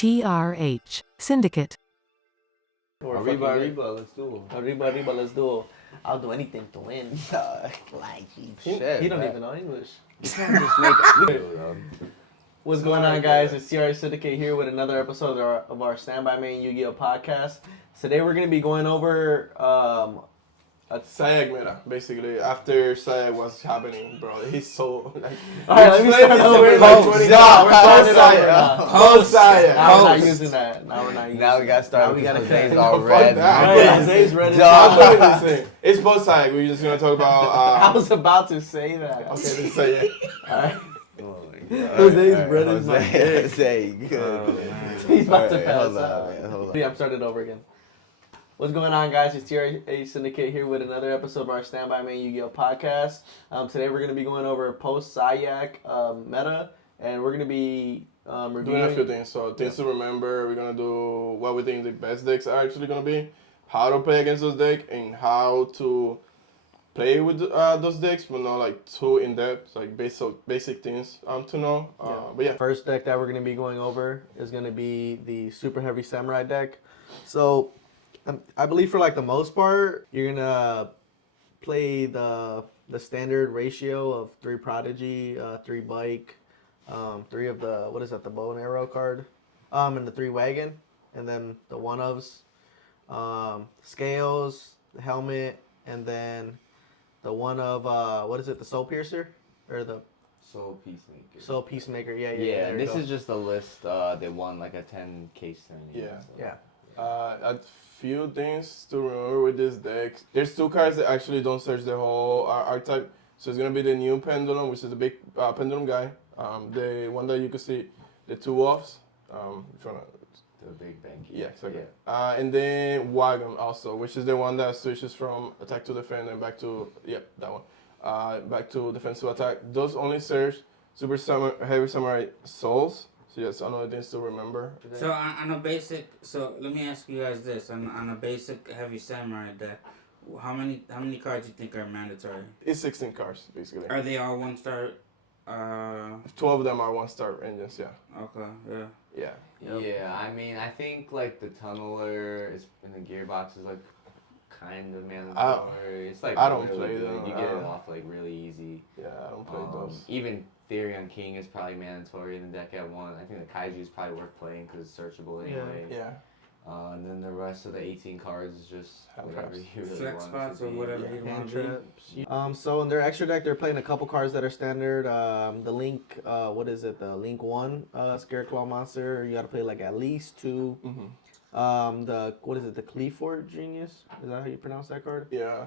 TRH. Syndicate. Arriba, let's do it. Arriba, let's do it. I'll do anything to win. Like, Shit, he don't man. even know English. You can't just make What's going on, guys? It's TRH Syndicate here with another episode of our Standby Main Yu-Gi-Oh podcast. Today we're going to be going over Sayag meta, basically. After Sayag was happening, bro, he's so like. Alright, let me start over. Like 20 Post Sayag. Now we're not using that. Now we gotta start. Now we gotta Jose's cut. all No, fuck red. that. Right, Jose's red. It's post Sayag. We're just gonna talk about. I was about to say that. Okay, let's say it. Alright. Oh my God. Jose's red is my dick. Jose, good. He's about to Alright, pass hold on, out. man, hold on. Yeah, I'm starting over again. What's going on, guys? It's TRH Syndicate here with another episode of our Standby Main Yu-Gi-Oh podcast. Today we're going to be going over post-Sayag meta, and we're going to be reviewing Doing a few things. So things to remember. We're gonna do what we think the best decks are actually gonna be, how to play against those decks, and how to play with those decks, but not like too in depth, like basic things to know. But yeah. First deck that we're going to be going over is going to be the Super Heavy Samurai deck. So I believe for like the most part, you're going to play the standard ratio of 3 Prodigy, 3 Bike, 3 of the, what is that, the Bow and Arrow card, and the 3 Wagon, and then the 1-ofs, Scales, the Helmet, and then the 1 of, what is it, the Soul Piercer? Or the Soul Peacemaker, yeah. Yeah, this is just a list. They won like a 10 case tournament. Yeah. A few things to remember with this deck. There's 2 cards that actually don't search the whole archetype. So it's gonna be the new Pendulum, which is the big Pendulum guy. The one that you can see, the 2 offs. The big bank. Yes, okay. Yeah. And then Wagon also, which is the one that switches from attack to defend and back to, that one. Back to defense to attack. Those only search Heavy Samurai Souls. So yes, another things to remember. So on a basic, so let me ask you guys this: on a basic Heavy Samurai deck, how many cards you think are mandatory? It's 16 cards basically. Are they all 1-star? 12 of them are 1-star engines. Yeah. Okay. Yeah. Yeah. Yep. Yeah, I mean, I think like the Tunneler is in the gearbox is like kind of mandatory. It's like I don't really play good. them. You get it off like really easy. Yeah, I don't play those. Even Therion King is probably mandatory in the deck at 1. I think the Kaiju is probably worth playing because it's searchable anyway. Yeah. And then the rest of the 18 cards is just whatever you really Flex want spots it to or be. whatever Yeah. you want to be. So in their extra deck, they're playing a couple cards that are standard. The Link, what is it? The Link 1 Scareclaw monster. You got to play like at least 2. Mm-hmm. What is it? The Cleaford Genius. Is that how you pronounce that card? Yeah.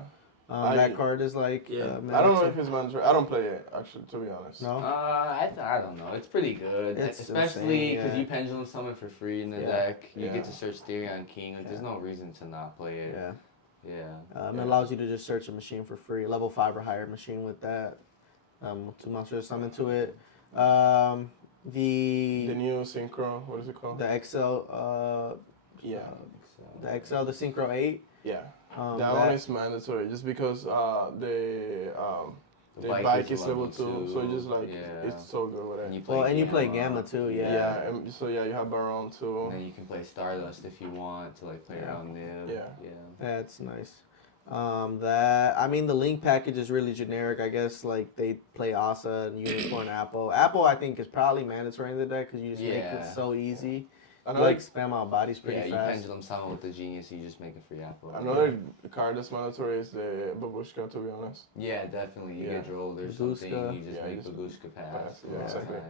That card is like. Yeah. I don't know if it's mandatory. I don't play it actually, to be honest. No. I don't know. It's pretty good, It's especially because insane, yeah. you pendulum summon for free in the Yeah. deck. You Yeah. get to search Therion King. Like, Yeah. there's no reason to not play it. Yeah. Yeah. It allows you to just search a machine for free. Level 5 or higher machine with that. 2 monsters summon to it. The new Synchro, what is it called? the XL. Yeah. The XL, the Synchro 8. Yeah. That one is mandatory just because the bike is level 2, so it's just like it's so good with it. And you play Gamma too, yeah. Yeah, and so you have Baron too. And then you can play Stardust if you want to like play around Nib. Yeah. That's nice. The Link package is really generic. I guess like they play Asa and Unicorn Apple. Apple I think is probably mandatory in the deck because you just make it so easy. You like spam out bodies pretty fast. You pendulum summon with the Genius, you just make a free Apple. Another card that's mandatory is the Babushka, to be honest. Yeah, definitely. You get Drolled or something, you just make Babushka pass. Yeah, exactly.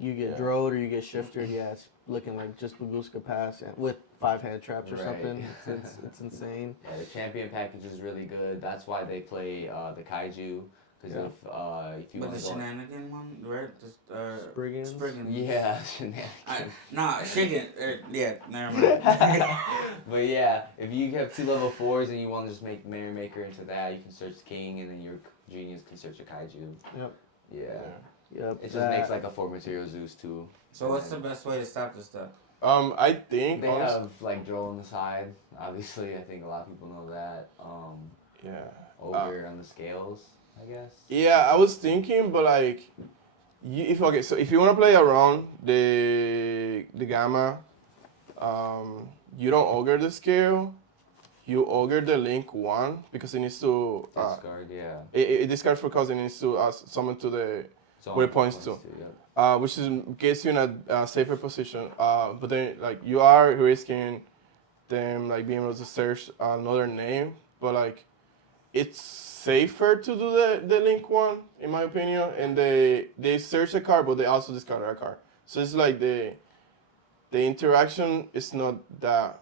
You get Drolled or you get Shifted. Yeah, it's looking like just Babushka pass with 5 hand traps or something. It's insane. Yeah, the champion package is really good. That's why they play the Kaiju. Because if you want the to go... shenanigan one, right? Just, Spriggans? Yeah, shenanigans. Chicken. Yeah, never mind. But yeah, if you have 2 level 4s and you want to just make Merrymaker into that, you can search King and then your Genius can search a Kaiju. Yep. Yeah. Yep. It just makes like a 4 material Zeus too. So what's the best way to stop this stuff? I think they have like Droll on the side. Obviously, I think a lot of people know that. Over on the scales, I guess. Yeah, I was thinking, but like, so if you want to play around the Gamma, you don't ogre the scale. You ogre the link 1 because it needs to Discard, yeah. it discards because it needs to summon to the So where it points to. Which gets you in a safer position. But then like you are risking them like being able to search another name, but like it's safer to do the link 1 in my opinion. And they search a card, but they also discard a card. So it's like the interaction is not that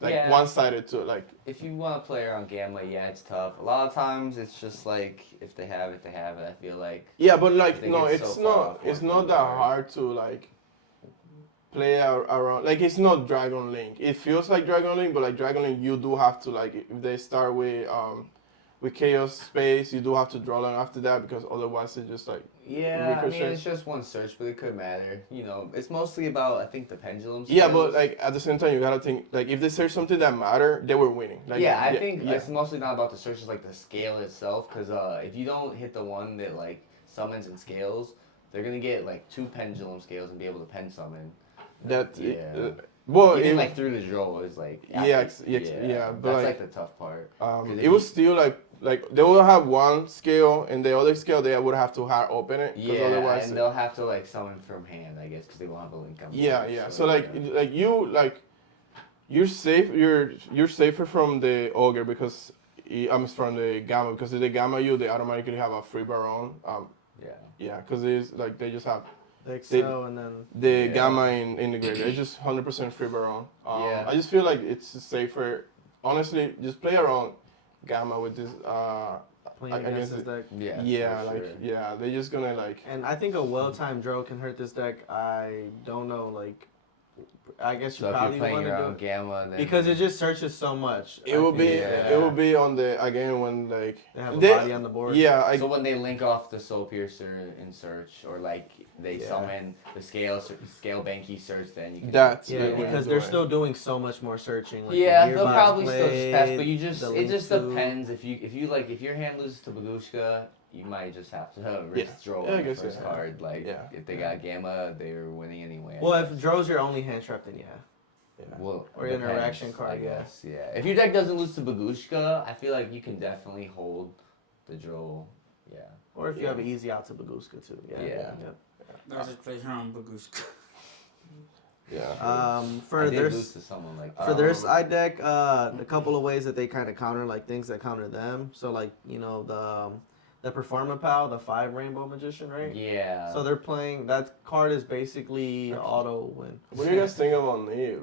one-sided to it. Like if you want to play around Gamma, yeah, it's tough. A lot of times it's just like if they have it, they have it. I feel like. Yeah, but like They no, get it's so not. far off It's one not that card. hard to like play around. Like it's not Dragon Link. It feels like Dragon Link, but like Dragon Link, you do have to like if they start with Chaos Space, you do have to draw them after that because otherwise it's just like Yeah, I mean, ricochet. it's just one search, but it could matter. You know, it's mostly about, I think, the pendulum Yeah, scales. but like at the same time, you gotta think like if they search something that matter, they were winning. Like, yeah, I think yeah. it's mostly not about the search, it's like the scale itself. Because if you don't hit the one that like summons and scales, they're gonna get like 2 pendulum scales and be able to pen summon. That Yeah. well, Even it, like through the draw is like yeah, but that's like like the tough part. 'Cause if it was you- still like they will have one scale and the other scale they would have to hard open it because yeah, otherwise and they'll have to like summon from hand, I guess, because they won't have a link on. yeah board, yeah so like you're safe you're safer from the ogre because I'm from the gamma because if they gamma you they automatically have a free baron Yeah. because it's like they just have The Excel and then the Yeah. gamma in the grid. It's just 100% free baron. Yeah. I just feel like it's safer. Honestly, just play around gamma with this. playing against against this it. deck. Yeah. Yeah, for like sure. yeah, they're just gonna like. And I think a well-timed draw can hurt this deck. I don't know, like, I guess you So if probably you're want playing to do around it Gamma, then because it just searches so much. It will be Yeah. it will be on the again when like They have a body on the board. Yeah, so when they link off the Soul Piercer in search, or like they Yeah. summon the scale banky search, then you can. that's Yeah, the because way. they're still doing so much more searching. Like Yeah, the they'll Gearbox probably still just pass, but Blade, you just the it just Link 2. depends if you like if your hand loses to Bagushka, you might just have to risk draw Yeah, I on the guess, first yeah. card. Like Yeah. if they got Gamma, they're winning anyway. Well, if draw's your only hand trap, then yeah. well, or depends, interaction card, I yeah. guess. Yeah. If your deck doesn't lose to Bagushka, I feel like you can definitely hold the draw. Yeah. Or if you Yeah. have an easy out to Baguska too. Yeah. Yeah. I just play her on Bagushka. Yeah. For I did their lose to someone like that. for their side deck, a couple of ways that they kind of counter like things that counter them. So like the Performa Pal, the 5 Rainbow Magician, right? Yeah. So they're playing that card is basically auto win What do you guys think about Neve?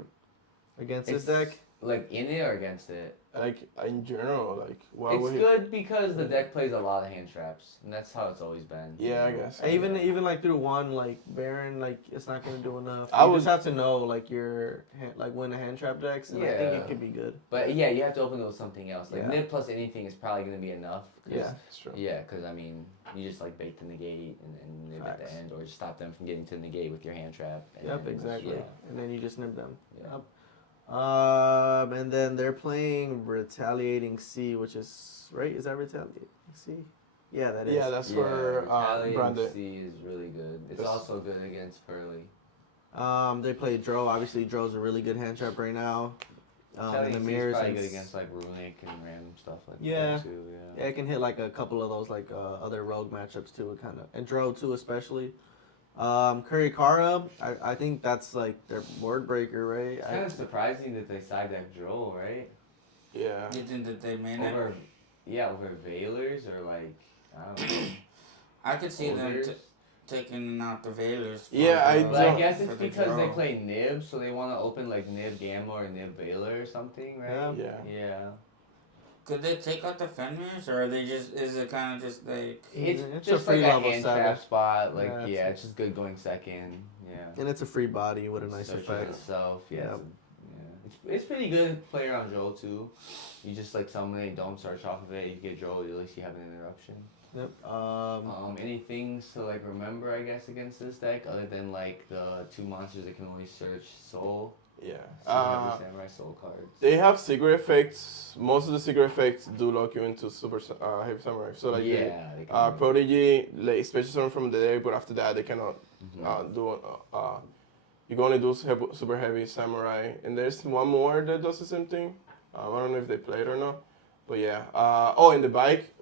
against this It's- deck. like in it or against it? Like in general, like why It's would he? good because the deck plays a lot of hand traps, and that's how it's always been. Yeah, I guess. Even like through one like Baron, like it's not gonna do enough. I You would- just have to know like your like when the hand trap decks, and I think Yeah. it could be good. But yeah, you have to open it with something else. Like Yeah. nib plus anything is probably gonna be enough. 'Cause- Yeah. It's true. Yeah, because I mean, you just like bait the negate and nib at Facts. the end, or just stop them from getting to negate with your hand trap. And Yep, then- exactly. Yeah. And then you just nib them. Yeah. Yep. And then they're playing Retaliating Sea, which is right. Is that Retaliating Sea? Yeah, that is. Yeah, that's for Retaliating Branded. C is really good. It's Yes. also good against Pearly. They play Dro. Obviously, Dro's a really good hand trap right now. And the Retaliating C is mirrors. probably and good s- against like runic and random stuff like Yeah. that too. Yeah, it can hit like a couple of those like other rogue matchups too. Kind of and Dro too, especially. Kurikara, I think that's like their board breaker, right? It's kind of surprising that they side deck Droll, right? Yeah. You think that they made it? Over Veilers or like I don't know. I could see them Ogres. taking out the Veilers. For Yeah, I the- But I don't- guess for it's the because they draw. play Nib, so they want to open like Nib Gamma or Nib Veiler or something, right? Yeah. Yeah. Could they take out the Fenris, or are they just? Is it kind of just like? It's, It's a just free like a level hand 7. trap spot. Like Yeah, yeah, it's- it's just good going second. Yeah. And it's a free body with a nice Searches effect. itself. Yeah. Yep. It's pretty good to play around Joel too. You just like summon it, don't search off of it. You get Joel, at least you have an interruption. Yep. Any things to like remember, I guess, against this deck other than like the 2 monsters that can only search Soul. Yeah. So you have the Samurai Soul cards. They have secret effects. Most of the secret effects do lock you into super heavy samurai. So like yeah. They the, can prodigy, like special summon from the deck, but after that they cannot Mhm. do. you can only do super heavy samurai, and there's one more that does the same thing. I don't know if they play it or not, but yeah. And the bike,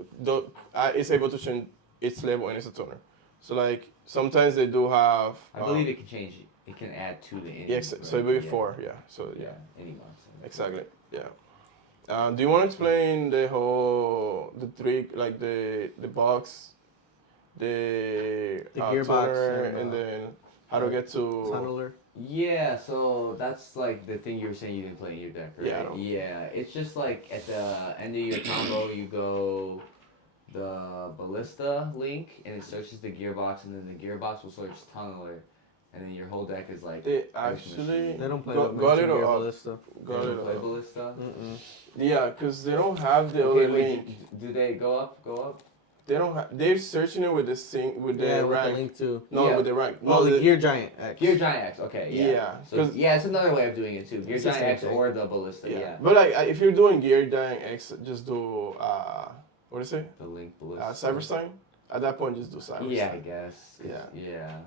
it's able to change its level and it's a toner. So like sometimes they do have. I believe it can change. It can add to the engine. Yes, so it will be 4. Yeah. So yeah. Any months. Exactly. Yeah. Do you want to explain the trick, like the box, the gearbox toner, and then how to get to tunneler? Yeah, so that's like the thing you were saying you didn't play in your deck, right? Yeah, I don't. Yeah, it's just like at the end of your combo, you go the ballista link, and it searches the gearbox, and then the gearbox will search tunneler, and then your whole deck is like. They actually They don't play go the a little gear up. ballista. Go a They don't little play up. ballista. Yeah, because they don't have the Okay, other wait, link. do they go up? Go up? They don't have. They're searching it with the With the rank. link too. No, Yeah. with the rank. No, the Gear Giant X. Gear Giant X, okay, yeah. Yeah, So, 'cause- yeah, it's another way of doing it too. Gear It's the Giant same X thing. or the ballista, yeah. But like if you're doing Gear Dying X, just do what is it? The link ballista. Cyberstorm. At that point, just do Cyberstorm. Yeah, I guess. 'Cause- Yeah. Yeah.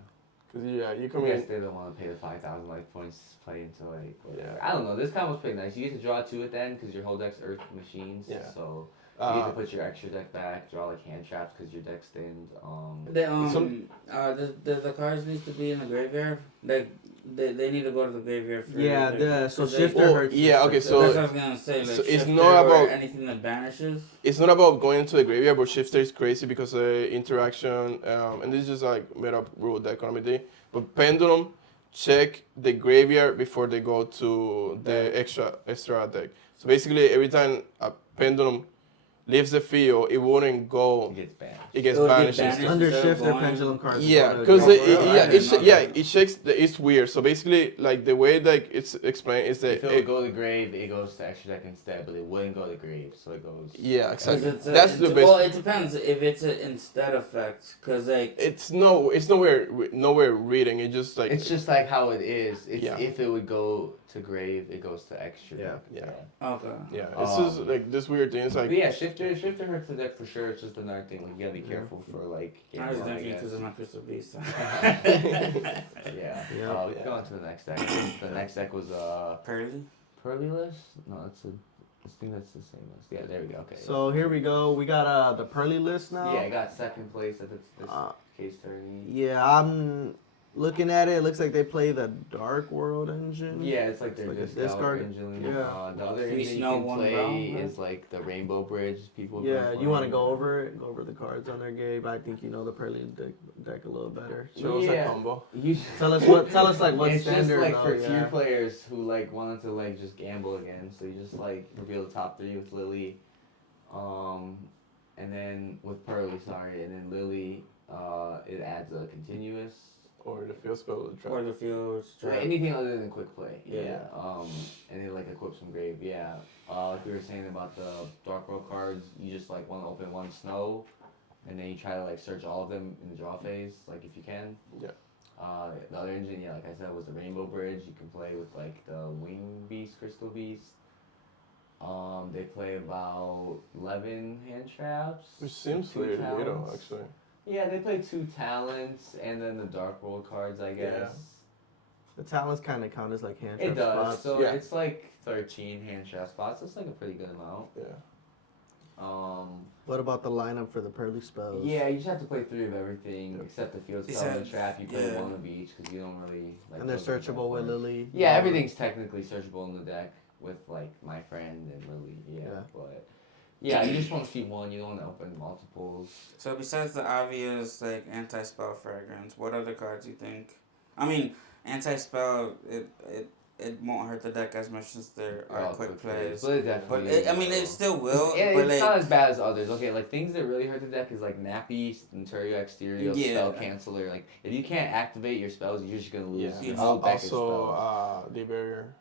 Cause you I come guess in. they don't want to pay the 5,000 life points to play into like whatever. Yeah. I don't know. This combo's pretty nice. You get to draw 2 at the end because your whole deck's Earth machines. Yeah. So you get to Uh, put your extra deck back, draw like hand traps because your deck's thinned. The cards need to be in the graveyard. They need to go to the graveyard for. Yeah, so shifter Oh, hurts. yeah, okay, That's so what I was gonna say. Like so it's shifter not or about- anything that banishes. it's not about going into the graveyard, but Shifter is crazy because interaction, and this is just like made up rule deck comedy. But Pendulum check the graveyard before they go to the extra deck. So basically, every time a Pendulum leaves the field, it wouldn't go. It gets banned. It gets It would be banished. banished. Under Instead of shifter going- pendulum cards. Yeah, go to because the it- graveyard. I didn't know it checks. It's weird. So basically, like the way that it's explained is that If it would go to the grave, it goes to extra deck instead, but it wouldn't go to the grave, so it goes. yeah, 'Cause exactly. it's That's the best. Well, it depends if it's an instead effect, cause like It's nowhere reading. It just like It's just like how it is. It's Yeah. if it would go to grave, it goes to extra. Yeah. deck. Yeah. okay. yeah. It's just like this weird thing. It's like But yeah, shifter hurts the deck for sure. It's just another thing. Like you gotta be careful for like. I was gambling, thinking guess. because of my crystal beast. Yeah. Yeah. We go on to the next deck. The next deck was Pearly. Pearly list. No, that's a. I think that's the same list. Yeah, there we go. Okay. So here we go. We got the Pearly list now. yeah, I got second place at this Uh, case tourney. Yeah, I'm looking at it. It looks like they play the Dark World engine. Yeah, it's like their It's like a discard discard. engine. Yeah. The other If you engine you snow can one play round, right? is like the Rainbow Bridge. People. have Yeah, been you want to playing. go over it? Go over the cards on their game. I think you know the Pearly deck a little better. show us a Yeah. combo. You, Tell us like what it's standard. just like though, for yeah. few players who like wanted to like just gamble again. So you just like reveal the top 3 with Lily, and then with Pearly, sorry, and then Lily, it adds a continuous. Or the field spell of the trap. Or the field Or strap. anything other than quick play. Yeah. And it like equips from grave. Yeah. Like we were saying about the Dark World cards, you just like want to open one snow, and then you try to like search all of them in the draw phase, like if you can. Yeah. The other engine, yeah, like I said, was the Rainbow Bridge. You can play with like the Wing Beast, Crystal Beast. They play about 11 hand traps. Which seems two really little, talents. actually. Yeah, they play 2 talents and then the Dark World cards, I guess. Yeah. The talents kind of count as like hand It trap does. spots. So Yeah. it's like 13 hand trap spots. That's like a pretty good amount. Yeah. What about the lineup for the Pearly spells? Yeah, you just have to play 3 of everything except the field spell and the Besides- trap. You play yeah. 1 of each because you don't really. Like, And they're play them searchable with that far. Lily. Yeah, everything's technically searchable in the deck with like my friend and Lily. Yeah, Yeah. but yeah, you just want to see one. You don't want to open multiples. So besides the obvious like anti-spell fragrance, what other cards you think? I mean, anti-spell it won't hurt the deck as much as there are quick plays. But it definitely. But I mean, it still will. It's, but it's like, not as bad as others. Okay, like things that really hurt the deck is like Nappy, Centurio Exterior, Yeah. Spell Canceller. Like if you can't activate your spells, you're just gonna lose. Yeah. Your whole deck is Also, spells. the barrier.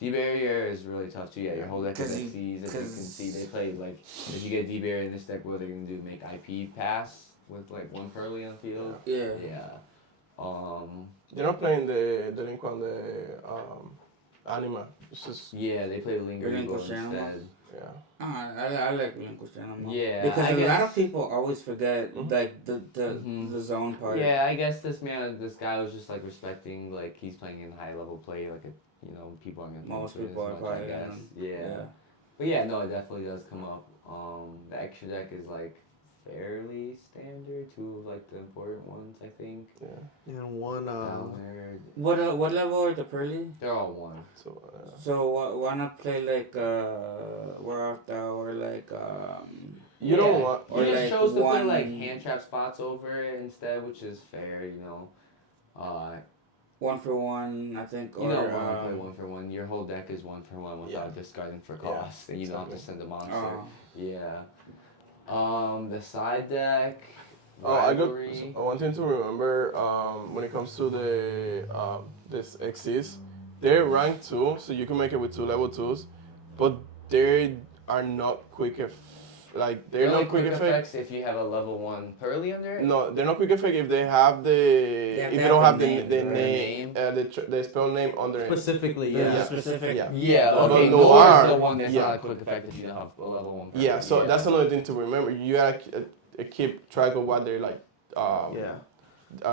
D-Barrier is really tough too. Yeah, your whole deck is 'Cause you- XCs. As you can see, they play like if you get D-Barrier in this deck, what they're gonna do? Make IP pass with like 1 Pearly on field. yeah. Yeah. They're not playing the link on Anima. It's just Yeah, they play Linger Relinquish Animals? instead. yeah. I like Relinquish Animal. Yeah, Because I a lot guess- of people always forget Mhm. like the Mhm. the zone part. Yeah, I guess this guy was just like respecting, like he's playing in high level play, like people aren't gonna Most do it people as are much, playing. I guess. Yeah. But yeah, no, it definitely does come up. The extra deck is like fairly standard, two of like the important ones, I think. Yeah. And one, Down there, What level are the Pearly? they're all one. So So why not play like War of Thou or like you don't want. Or He just like chose to play one- like hand trap spots over it instead, which is fair, one for one, I think, You or don't want to play one for one. Your whole deck is one for one without Yeah. discarding for Yeah, cost, and you don't have to exactly. send a monster. oh. Yeah. The side deck. I got Rivalry. one thing to remember when it comes to the this Xyz, they're rank 2, so you can make it with 2 level 2s, but they are not quick they're Only not quick effect. effects if you have a level 1 Pearly under it. No, they're not quick effect if they have the have if to you have don't the have the name, the right? name the spell name under it. specifically, Yeah. yeah. Specific. Yeah. Yeah. But Okay. Noir, Noir is the one that's yeah. not a quick effect if you don't have a level 1. Pearly. Yeah, so that's another thing to remember. You gotta keep track of what they're like.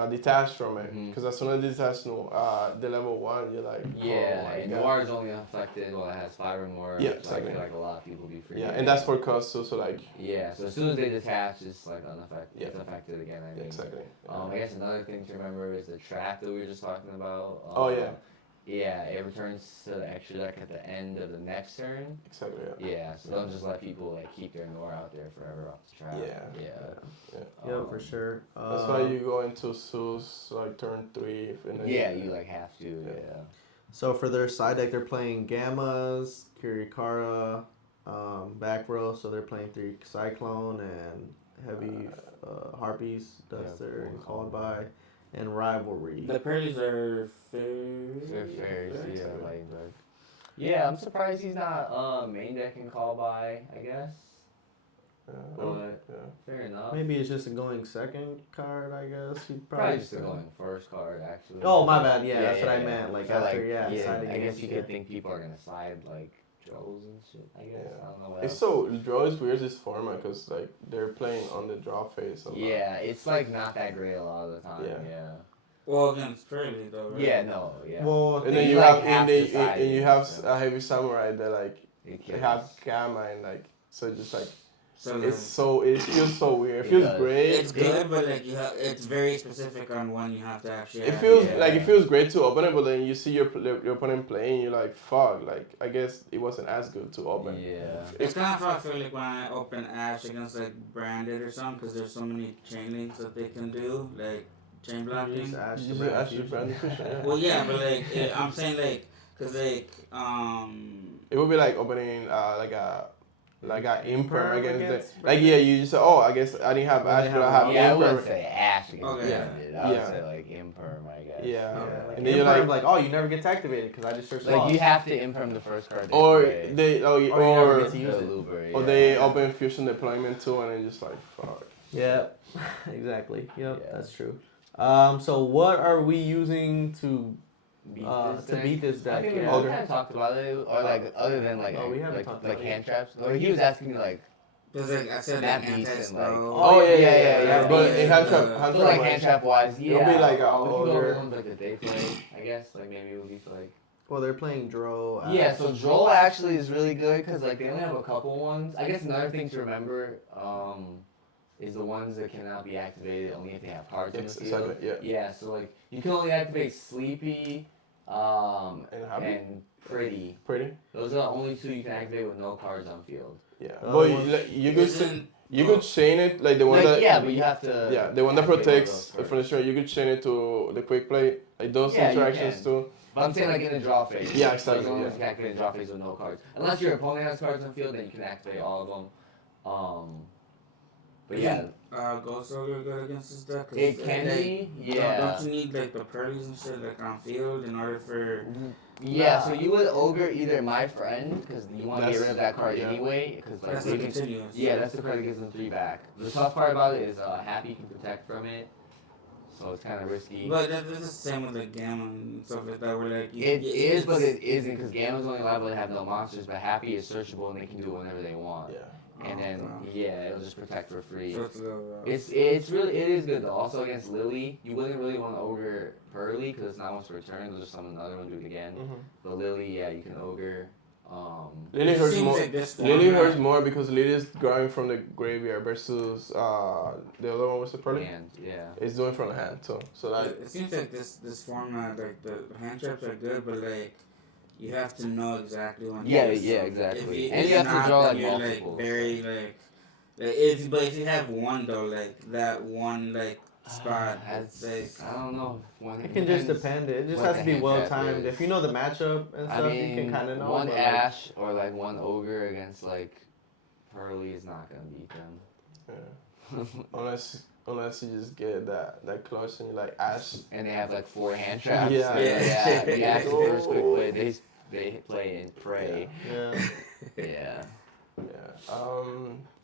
Detached from it, Mhm. because as soon as they detach the level 1, you're like, Yeah, oh my and God. Noir is only affected. Well, it has fire and more. Yeah, which exactly. I feel like a lot of people be free. Yeah, and that's for cost too. So like, Yeah, so as soon as they detach, it's like unaffected. Yeah. It's affected again. I yeah, think. exactly. I guess another thing to remember is the trap that we were just talking about. Oh, yeah. Yeah, it returns to the extra deck at the end of the next turn. Exactly. Yeah. Yeah, so don't just let people like keep their Noir out there forever off the trap. Yeah. Yeah. Yeah, for sure. That's why you go into Zeus like turn 3. And then Yeah, you like have to. Yeah. So for their side deck, they're playing Gammas, Kirikara, back row. So they're playing 3 Cyclone and heavy Harpies. That's yeah, they're cool. called by, and Rivalry. The Pearlies are They're fair, Yeah, yeah, exactly. like that. Yeah, I'm surprised he's not main deck and call by, I guess. But yeah. fair enough. Maybe it's just a going second card. I guess he Probably just a going first card, actually. Oh, my bad. Yeah, that's what I meant. Like So, after, yeah, siding I guess against you you. could think people are gonna side like Joes and shit. I guess Yeah. I don't know what It's else. so draw is weird this format because like they're playing on the draw phase. A lot. Yeah, it's like not that great a lot of the time. Yeah. Yeah. well against Pearly though, right? Yeah. No. Yeah. Well, And then You you like have have to side and you it, have so. a heavy samurai that like It they kills. have gamma and like so just like So it feels so weird. It It feels does. great. it's good, but like it's very specific on when you have to actually. It have feels it. like it feels great to open it, but then you see your opponent playing, you're like, fuck. Like I guess it wasn't as good to open. Yeah. It's kind of how I feel like when I open Ash against like Branded or something, because there's so many chain links that they can do, like chain blocking. Use Ash to You brand actually fusion. brand fusion, yeah. Well, yeah, but like I'm saying like, cause like It would be like opening like a imperm against against the, like yeah, you just say, oh, I guess I didn't have Well, Ash, they but I have- have Yeah, I imperm. wouldn't say Ash against Okay. Branded. I would Yeah. say like Imperm, I guess. Yeah. Yeah, like, And then you're imperm, like, oh, you never get activated because I just searched Like lost. you have to Imperm the first card. They Or play. they Or you never or get to use The it. Luber, or yeah. they open fusion deployment too, and then just like fuck. Yeah, exactly. Yep, Yeah. that's true. So what are we using to beat this I deck? think we Yeah. all kind of talked about it, or like other than like Oh, we haven't talked like about hand it. traps. Or he was asking me like, Because like I said, Snap like beast and, anti-spell. like- Oh yeah, yeah, But yeah, in hand trap, yeah. hand so trap, like hand trap wise, yeah. It'll be like a we can go over older- the ones like that they play. I guess like maybe it would be for like. Well, they're playing Dro. Yeah, so Droll actually is really good because like they only have a couple ones. I guess another thing to remember is the ones that cannot be activated only if they have cards in the field. Exactly. Yeah. Yeah, so like you can only activate Sleepy And happy. and Pretty. Pretty. Those are the only two you can activate with no cards on field. Yeah. Other But ones- you could Isn't- you could chain it like the one Like, that yeah, but you have to. yeah, the one that activate one of protects those from the string. You could chain it to the quick play, like those Yeah, you interactions can. too. But I'm saying like in the draw phase. Yeah, exactly, Those are the ones yeah. you can activate in the draw phase with no cards. Unless your opponent has cards on field, then you can activate all of them. But yeah, Ghost Soldier good against this deck? 'Cause it can like, be. Yeah. Don't you need like the Pearlies and shit like on field in order for? Yeah, so you would ogre either my friend because you want to get rid of that card Yeah. anyway. Because like That's they the can, continuous. yeah, that's the card that gives them 3 back. The tough part about it is Happy can protect from it. so it's kind of risky. But that's the same with like Gamma and stuff like that. Where like It is, but it isn't, because Gamma's only allowed to have no monsters, but Happy is searchable and they can do it whenever they want. Yeah. And then it'll just protect for free. So it's a little, It's really, it is good though. Also against Lily, you wouldn't really want to ogre Pearly because it's not once per turn. They'll just summon another one, do it again. But Lily, yeah, you can ogre. Lily It hurts seems more. like this Lily format- hurts more because Lily is growing from the graveyard versus the other one was the Pearly. And yeah. It's doing from the hand too. So that It seems like this format, like the hand traps are good, but like you have to know exactly when. Yeah, to use yeah, them. exactly. If And you have to not, draw, then like, you're, multiples. Like, very like if you have one though, like that one like spot, it's like I don't know. When It can just depend. It just what has the to be hand well trap timed. is. If you know the matchup and I stuff, mean, you can kind of know. one but, like, Ash or like one ogre against like Pearly is not gonna beat them. unless you just get that clutch and you like Ash. And they have like 4 hand traps. Yeah. Yeah. You have to Oh. first quick play. They play and pray. Yeah. Yeah.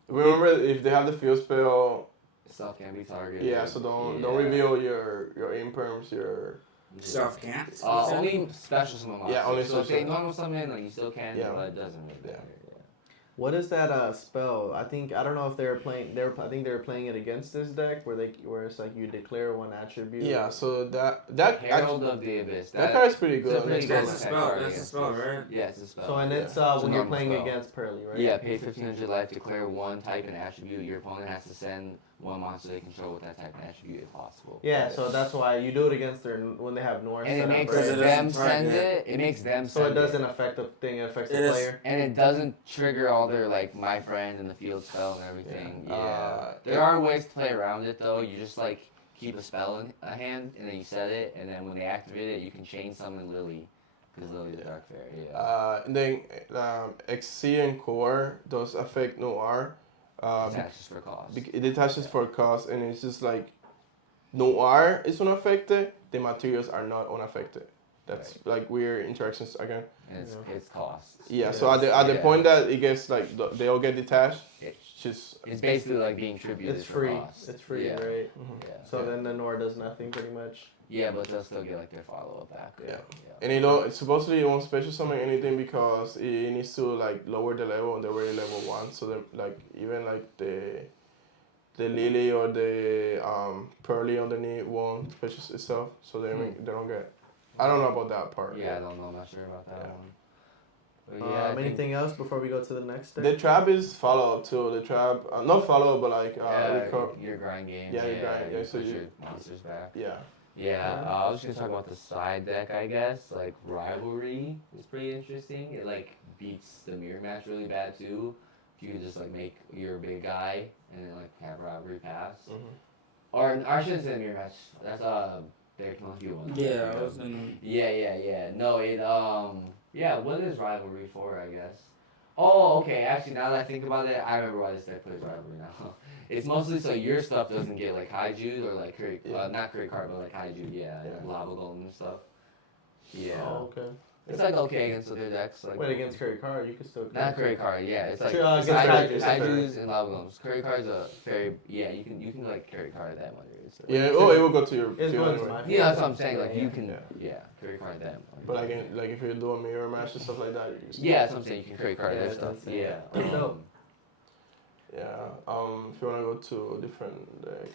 Remember if they have the field spell. Stuff can be targeted. Yeah. So don't reveal your imperms. Your stuff can't. Only special summon monsters. Yeah, only so if they special. normal summon, like you still can, Yeah. but it doesn't really Yeah. matter. What is that spell? I don't know if they were playing. I think they were playing it against this deck where it's like you declare one attribute. yeah. So that Herald of the Abyss. that card's pretty good. It's a pretty That's good a attack spell. card That's a against spell, us. right? Yeah, it's a spell. So and it's It's a when you're normal playing spell. against Pearly, right? Yeah, pay 1,500 life, declare one type and attribute. Your opponent has to send one monster they control with that type and attribute if possible. Yeah, so that's why you do it against when they have North. And it set up, makes right? it them doesn't send target. it. It makes them So send it doesn't affect the thing. It affects the It is- player. And it doesn't trigger all their like my friend and the field spell and everything. Yeah. Yeah. There are ways to play around it though. You just like keep a spell in a hand and then you set it, and then when they activate it, you can chain summon Lily because Lily's a dark fairy. Yeah. And then XC and Core does affect Noir. Attaches for cost. It attaches for cost, and it's just like Noir is unaffected. The materials are not unaffected. That's like weird interactions again. And it's cost. Yeah. So at the Yeah. point that it gets like they all get detached, It- just It's basically like being tributed It's for free. cost. It's free, Yeah. right? Yeah. So then the Nor does nothing pretty much. Yeah, but they'll still get like their follow up back. Yeah. and you know it's supposedly it won't special summon anything because it needs to like lower the level, and they're already level 1. So then like even like the Lily or the Pearly underneath won't special itself. So they don't get. I don't know about that part. Yeah, I don't know. I'm not sure about that Yeah. one. But yeah, I think- Anything else before we go to the next deck? The trap is follow up too. The trap, not follow up, but like your grind game. Yeah, your grind, yeah, so push you- your monsters back. yeah. Yeah, I was just gonna talk about the side deck, I guess. Like Rivalry is pretty interesting. It like beats the mirror match really bad too. If you could just like make your big guy and then like have Rivalry pass. Or I shouldn't say the mirror match. That's their Monkey one. Yeah, I was gonna. Yeah. No, it yeah. What is Rivalry for? I guess. Oh, okay. Actually, now that I think about it, I remember why this deck plays Rivalry now. It's mostly so your stuff doesn't get like Kaiju or like not Curry Card, but like Kaiju, and Lava Golem and stuff. Yeah. Oh, okay. It's like okay against other decks. Like Wait, against Curry Card, you can still. not Curry Card, yeah. It's like Sure, against Kaijus Kaijus. and Lava Golems. Curry Card's a fairy. Yeah, you can like Curry Card that one. Yeah. Oh, it will go to your It's field going to anyway. my Yeah, that's what I'm saying. Like you Yeah. can, Yeah. Curry Card them. But like if you do a mirror match and stuff like that, you can just Yeah, that's what I'm saying. You can Curry Card Yeah, their that's stuff. insane. Yeah. That's dope. Yeah. If you wanna go to a different deck.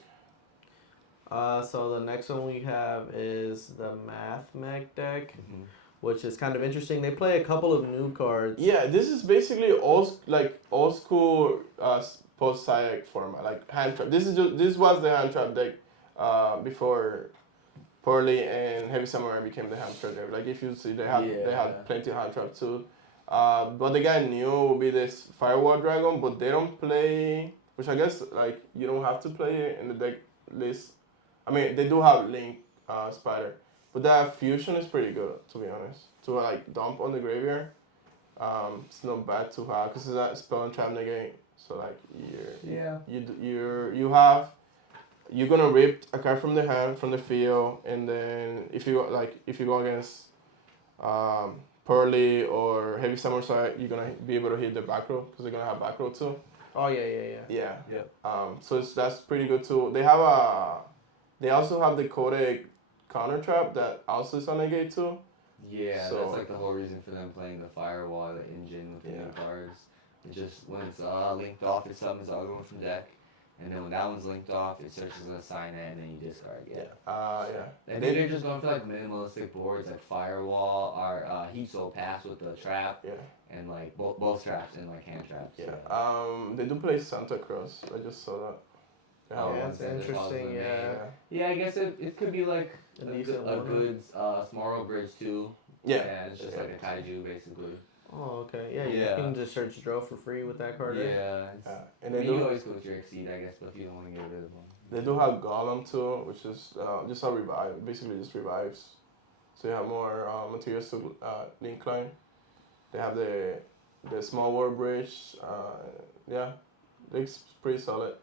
So the next one we have is the Math Mech deck, Mhm. which is kind of interesting. They play a couple of new cards. Yeah, this is basically old school post Cyek format, like hand trap. This was the hand trap deck before Pearly and Heavy Samurai became the hand trap deck. Like if you see they had plenty of hand trap too. But the guy new will be this Firewall Dragon, but they don't play, which I guess like you don't have to play it in the deck list. I mean they do have Link Spider, but that fusion is pretty good to be honest. To like dump on the graveyard, it's not bad to have because it's that spell and trap negate. So like you're gonna rip a card from the hand from the field, and then if you go against Pearly or Heavy Samurai, you're gonna be able to hit the back row because they're gonna have back row too. Oh yeah. Yeah. So that's pretty good too. They have They also have the codec counter trap that also is on negate too. Yeah, So- that's like the whole reason for them playing the firewall, the engine with the new cards. It just when it's linked off, it summons the other one from deck, and then when that one's linked off, it searches a sign it, and then you discard. Yeah. Yeah. I think they're just going for like minimalistic boards like firewall or heat soul pass with the trap Yeah. and like both traps and like hand traps. Yeah. They do play Santa Cruz. I just saw that. They have Oh, one. Yeah, it's Santa Claus interesting. in the Yeah. main. Yeah, I guess it could be like A a decent good, a one. good small road bridge too. Yeah. It's just like a kaiju basically. Oh, okay. Yeah, Yeah. you can just search draw for free with that card. Right? Yeah. And I they mean, you do always go with your exceed, I guess, but if you don't want to get rid of them. they do have Golem too, which is just a revive. Basically, just revives. So you have more materials to link line. They have the small war bridge. Yeah, it's pretty solid.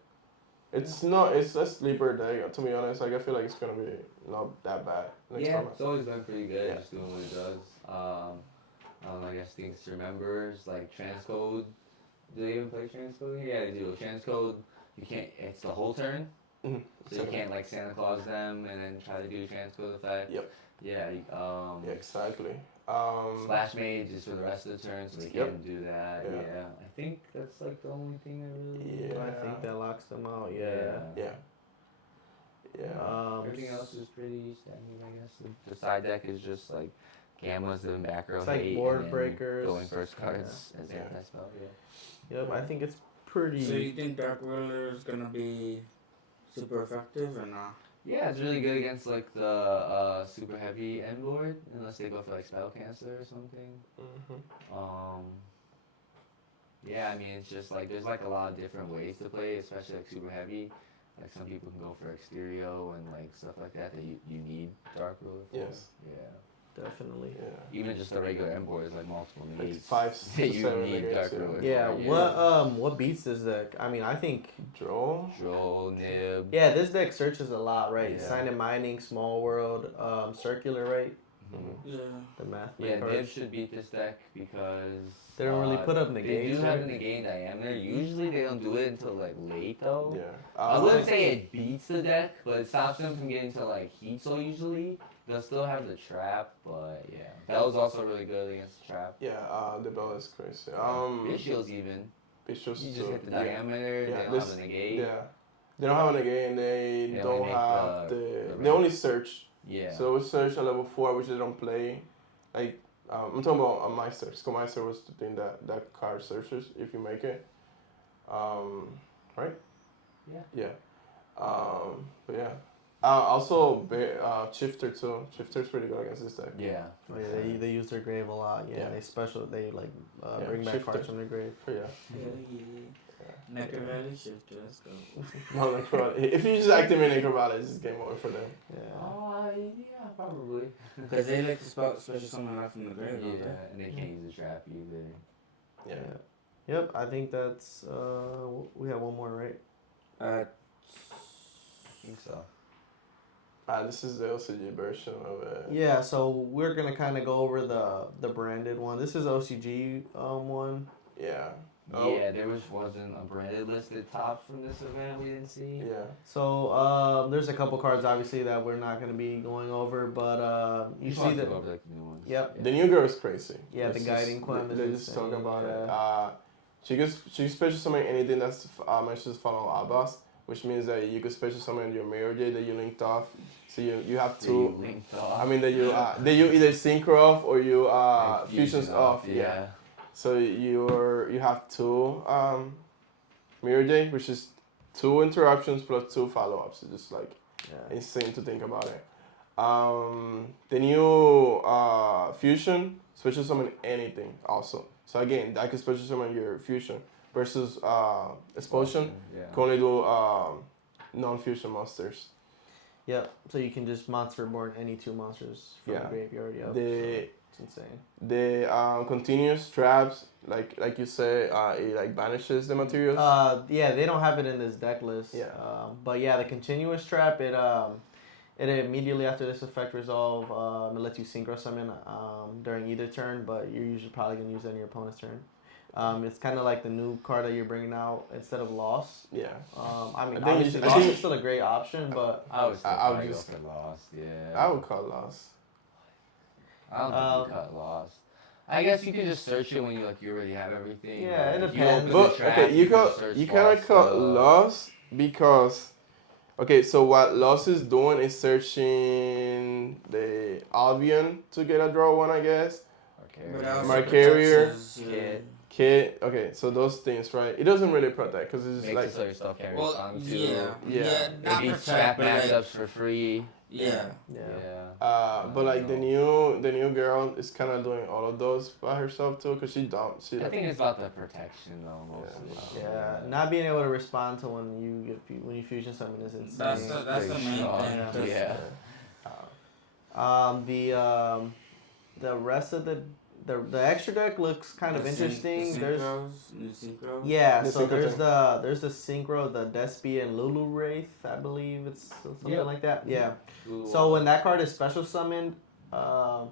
It's not. It's a sleeper deck. To be honest, like I feel like it's gonna be not that bad next Yeah, time. it's always been pretty good, Yeah. just doing what it does. I guess things to remember is like transcode. Do they even play transcode? Yeah, they do. Transcode, you can't. It's the whole turn, Mhm. so you can't like Santa Claus them and then try to do transcode effect. Yep. Yeah. Yeah, exactly. Splash mage is for the rest of the turn, so they Yep. can't do that. Yeah. Yeah. I think that's like the only thing I really. Yeah. I think that locks them out. Yeah. Yeah. Yeah. Everything else is pretty standard, I guess. The side deck is just like gammas and back row It's like hate, board and then breakers. going first cards as Yeah. anti-spell. Yeah. Yep. I think it's pretty. So you think Dark Ruler is gonna be super effective or not? Yeah, it's really good against like the super heavy end board, unless they go for like spell cancel or something. Mhm. Yeah, I mean it's just like there's like a lot of different ways to play, especially like super heavy. Like some people can go for exterio and like stuff like that that you need dark ruler for. Yes. Yeah. Definitely. Yeah. Even just the regular end board is like multiple Like needs. 5 that to you 7 need negates, dark yeah. ruler. Yeah. for, What beats this deck? I mean, I think. Draw. Droll, nib. Yeah, this deck searches a lot, right? Yeah. Sign and mining, small world, circular, right? Mhm. Yeah. The math Yeah, cards. nib should beat this deck because They don't really put up They negates. do have right? the negate diameter. Usually they don't do it until like late though. Yeah. I wouldn't say it beats the deck, but it stops them from getting to like heat soul usually. They'll still have the trap, but yeah. That was also really good against the trap. Yeah. The bell is crazy. Visuals even. Vicious You just too. hit the Yeah. diameter, Yeah, they don't this- have the negate. Yeah. They don't have an again. They They don't only make have the they red. only search. Yeah. So we search at level 4, which they don't play. Like I'm talking about a Meister. Skullmeister was the thing that card searches if you make it. Right? Yeah. Yeah. But yeah. Also, Shifter too. Shifter's pretty good against this deck. Yeah. Oh, yeah, they use their grave a lot. Yeah, Yeah. they like Yeah, bring back shifter. cards from their grave. But yeah. Hell yeah. Necker Valley Shifter, let's go. No, if you just activate Necroballet, it's just game over for them. Yeah. Yeah, probably. Because they like to spell special summon out from the grave, don't Yeah, and they can't use the trap either. Yeah. Yep, I think that's we have one more, right? they? I think so. This is the LCG version of it. Yeah, so we're gonna kind of go over the branded one. This is OCG one. Yeah. Oh. Yeah, there wasn't a branded listed top from this event we didn't see. Yeah. So there's a couple cards obviously that we're not gonna be going over, but you Just see wanted to that. go over like the new ones. Yep. The new girl is crazy. Yeah, the It's guiding just- quem is They're just insane, talking about yeah. it. She special summon anything that's mentions follow Abbas, which means that you could special summon your Mirror J that you linked off. So you have That you two. linked off. I mean that you either synchro off or you Like fusions off. Yeah. So you have two Mirror J, which is 2 interruptions plus 2 follow-ups. It's just like Yeah. insane to think about it. The new fusion special summon anything also. So again, I can special summon your fusion versus expulsion. Yeah. Can only do non-fusion monsters. Yep. So you can just monster born any 2 monsters from Yeah. the graveyard. Yep. The It's insane. the continuous traps, like you say, it like banishes the materials. Yeah, they don't have it in this deck list. Yeah. But yeah, the continuous trap, it immediately after this effect resolve, it lets you synchro summon during either turn, but you're usually probably gonna use that in your opponent's turn. It's kind of like the new card that you're bringing out instead of Lost. Yeah. I mean, I think obviously, I Lost think- is still a great option, but I would still I would probably just- go for Lost. Yeah. I would call Lost. I don't think you cut Lost. I guess you can just search it when you already have everything. Yeah, it Like, if you depends. open But the trap, okay, you can cut search you cannot Lost cut stuff. Lost because okay, so what Lost is doing is searching the Albion to get a draw one, I guess. But also My carrier, protects his, Kit. Kit, okay, so those things, right? It doesn't really protect because it's just Makes like it so your stuff carries Well, on too. yeah, Yeah. not Maybe protect, scrap but like, matchups for free. yeah. yeah. but like the new girl is kind of doing all of those by herself too, cause she dumb. She I like, think it's about the protection though, mostly. Yeah, not being able to respond to when you fusion summon is insane. That's the main thing. Yeah. 'cause The rest of the extra deck looks kind of interesting. The There's synchros. yeah, The so synchro there's thing. there's the synchro, the Despia and Lulu Wraith, I believe it's something Yep. like that. Yeah. Ooh, So when that card is special summoned, No,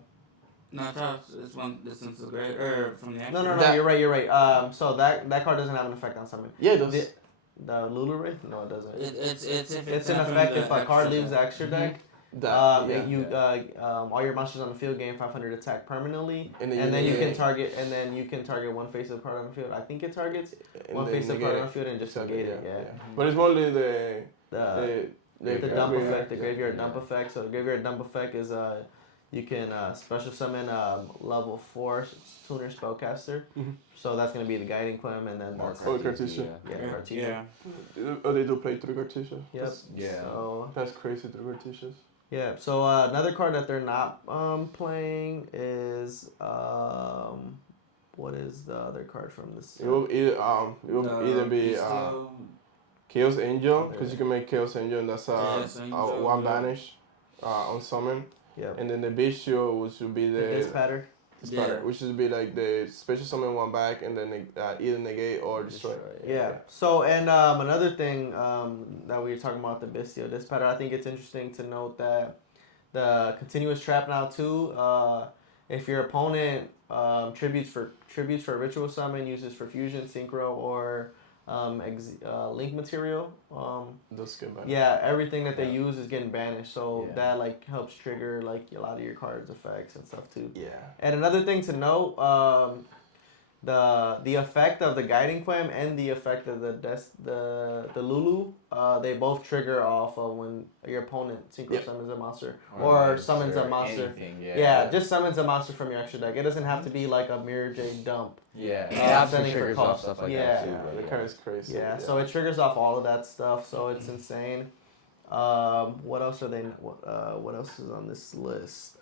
I thought it's one. This is the great or from the. no, That- you're right. So that card doesn't have an effect on summon. yeah, those. The Lulu Wraith? No, it doesn't. It's if It's an effect if a card leaves the extra deck. All your monsters on the field gain 500 attack permanently, and then you can target one face of the card on the field. I think it targets one face of the card on the field and just negate it. Yeah. But it's only the The dump graveyard- effect, the graveyard dump effect. So the graveyard dump effect is you can special summon level 4 tuner spellcaster. Mhm. So that's gonna be the guiding clam, and then that's Oh, Cartesian. yeah, Cartesian. Yeah. Oh, they do play 3 Cartesian. Yep. Yeah. So That's crazy, 3 Cartesians. yeah. So another card that they're not playing is what is the other card from this? It will either be Chaos Angel, because you can make Chaos Angel, and that's Chaos Angel, one yeah. banish on summon. Yep. And then the Bistio, which would be The the Dispatter. Yeah. which would be like the special summon one back, and then either negate or destroy. Yeah. So and another thing that we were talking about the Bistio Dispatter, I think it's interesting to note that the continuous trap now too. If your opponent tributes for ritual summon, uses for fusion, synchro, or link material. Those get banished. Yeah, everything that they use is getting banished, so Yeah. that like helps trigger like a lot of your cards' effects and stuff too. Yeah. And another thing to note, the effect of the guiding clam and the effect of the Lulu, they both trigger off of when your opponent synchro Yep. summons a monster or summons a monster. Anything, Yeah, just summons a monster from your extra deck. It doesn't have to be like a Mirror Jade dump. Yeah. Yeah, It sending for triggers cost. off stuff like Yeah. that too. Yeah, but that kind of is crazy. Yeah, so it triggers off all of that stuff. So it's insane. What else are they? What else is on this list?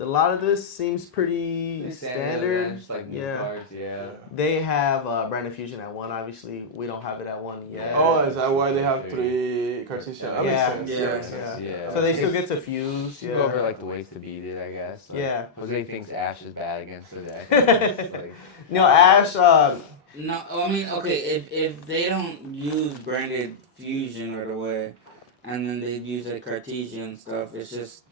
A lot of this seems pretty standard. Just like new Yeah. cards, yeah. They have Brand of Fusion at 1. Obviously, we don't have it at 1 yet. Oh, is that why they have 3 Cartesian? That Yeah. makes Yeah. sense. Yeah. So they still get to fuse. You go over Yeah. like the ways to beat it, I guess. Like, Yeah. Jose thinks Ash is bad against the deck. It's like, No, Ash. No, I mean, okay, if they don't use branded fusion right away, and then they use like Cartesian stuff, it's just,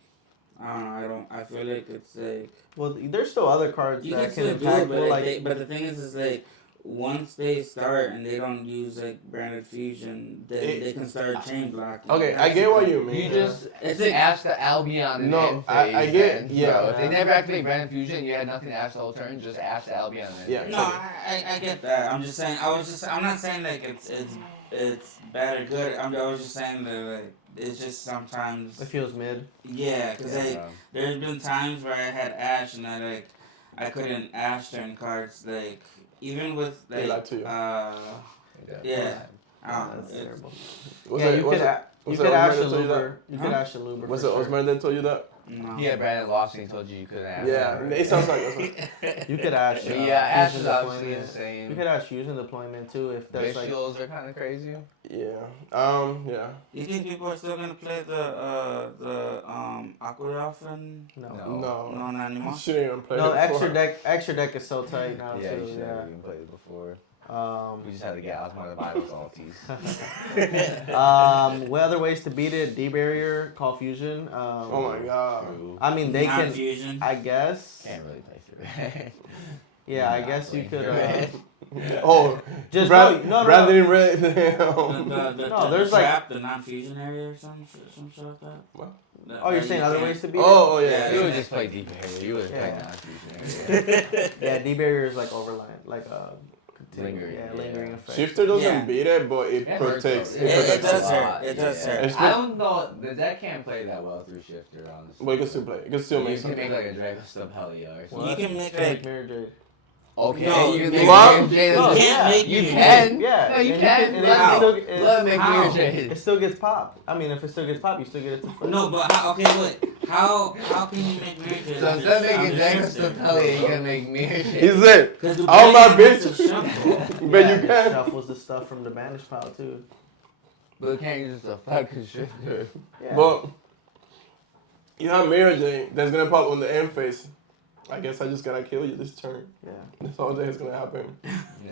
I don't know, I feel like it's like, Well, there's still other cards you that can still do attack. it, but, Like, but the thing is like, once they start and they don't use like branded fusion, they can start chain blocking. Okay, I That's get the what thing. you mean. you just It's like like- ask the Albion in No, the end I phase, get- then, yeah. bro. If they never activate Brand Fusion, you had nothing to ask the whole turn, just ask the Albion in the end Yeah. phase. No, I get that. I'm just saying. I'm not saying like it's bad or good. I was just saying that like it's just sometimes. it feels mid. Yeah, because Yeah, like bro. there's been times where I had Ash and I couldn't Ash turn cards like even with They lied to you. yeah. That's It's- terrible. Was Yeah, it, you was could it, a- you was could it Ash Osman a that told you that? Luber. You could Huh? Ash a Luber. Was for it sure. Osman that told you that? No. He had Brandon lost and he told you couldn't ask. Yeah, him. it sounds like Osman. You could Ash. Yeah, Ash fusion is obviously deployment. insane. You could Ash fusion deployment too if that's like. Visuals are kind of crazy. Yeah. Yeah. You think people are still gonna play the Aqua Dolphin? No. No. No, not anymore. Shouldn't even play No, it before. extra deck is so tight now Yeah, you too. should Yeah. have even played it before. Um, We just had to get Osmar to buy those alties. what other ways to beat it? D barrier, call fusion. Oh my god. True. I mean, they can. Non-fusion. I guess. Can't really play through it. Yeah, I guess you could. Oh, Just no. Brandon in red. No, there's like. trap, the non-fusion area or some shit like that. What? Oh, you're saying other ways to beat it? Oh, yeah. Yeah, You would just play deep barrier. You would play Yeah. non-fusion. Yeah, D barrier is like overline, like Lingering, Yeah, lingering yeah. effect. Shifter doesn't Yeah. beat it, but it It protects. hurts, It though. protects. It does a lot. hurt. It does hurt. It's I don't know. The deck can't play that well through shifter, honestly. But you can still play. You can still You make can something. make like a Dragon Stabhelia or something. You can make Like like Mirror Jade. Okay, No, you can you make can't. Mirror Jade. No, as a- can't make You you can. Yeah, No, you and can. and Let How? it make How? Mirror it Jade. still gets popped. I mean, if it still gets popped, you still get it to flip. no, but how, okay, wait. How can you make marriages? So instead of making Dragon Stabhelia, you can make Mirror Jade. Is it? Because the Oh, my Banish bitch. has to shuffle. But Yeah, you it can. shuffles the stuff from the banish pile too. But you can't use the fucking shifter. Yeah. But you have Mirror Jade that's gonna pop on the end phase. I guess I just gotta kill you this turn. yeah. That's all that's gonna happen. Yeah.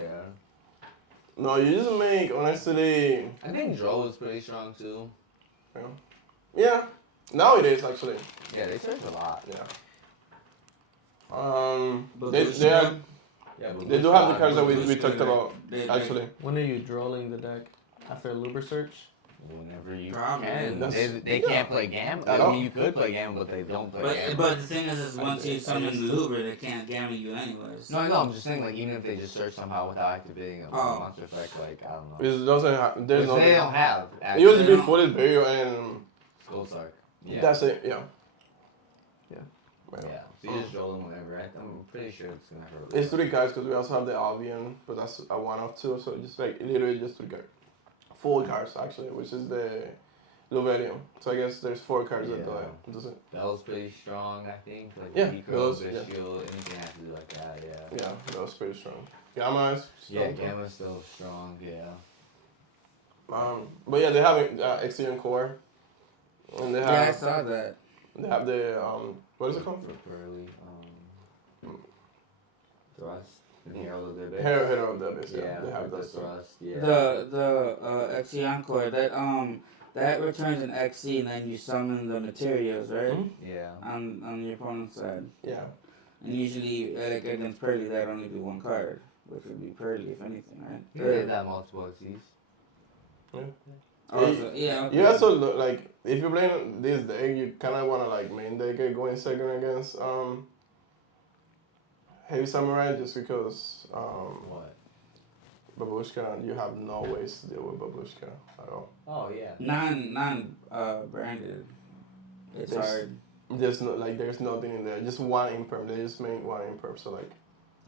No, you just make honestly. I think Dro is pretty strong too. Yeah. Now it is actually. Yeah, they search a lot. Yeah. But They Lucian, have Yeah, but they do have the Lucian- cards that we Lucian, talked about they- actually. When are you drolling the deck? After a Luber search? Whenever you Probably. can. That's- They can't play Gam. At I all. mean, you could play Gam, but they don't play But Gam. but the thing is once you summon the Luber, they can't gamma you anyways. No, I know. I'm just saying, like, even if they just search somehow without activating a Oh. monster effect, like, I don't know. It doesn't have. There's Which no. they don't have. It used to be They Footed Burial and Skullsark. Yeah. that's it. Yeah. Yeah. Right. Yeah. So you just roll them whenever. I'm pretty sure it's gonna hurt. It's 3 cards because we also have the Albion, but that's a 1-off too. So just like literally just 3 cards. 4 cards actually, which is the Lovelium. So I guess there's 4 cards that do Yeah. it. Does it? Bell's pretty strong, I think. Like, Yeah, Necro, Bell's- yeah. Shield, anything has to do like that, yeah. Yeah, that was pretty strong. Gamma is Yeah, strong. Gamma's still strong, yeah. But yeah, they have Exion Core, and they Yeah, I have saw that. the what is it called? For Pearly, Thrust. And Herald of the Abyss. Hero of the Abyss. Yeah, Yeah, they have with the those. Thrust, yeah. The Exion core that returns an XC and then you summon the materials, right? Mhm. Yeah. On your opponent's side. Yeah. And usually like against Pearly that only do 1 card, which would be Pearly if anything, right? You did that multiple XCs. Also, yeah. Okay. You also look like if you're playing this deck, you kind of want to like main deck it going second against Heavy Samurai just because What? Babushka, you have no ways to deal with Babushka at all. Oh, yeah. Non branded. It's Yes. hard. There's no like there's nothing in there. Just 1 imperm. They just make 1 imperm. So like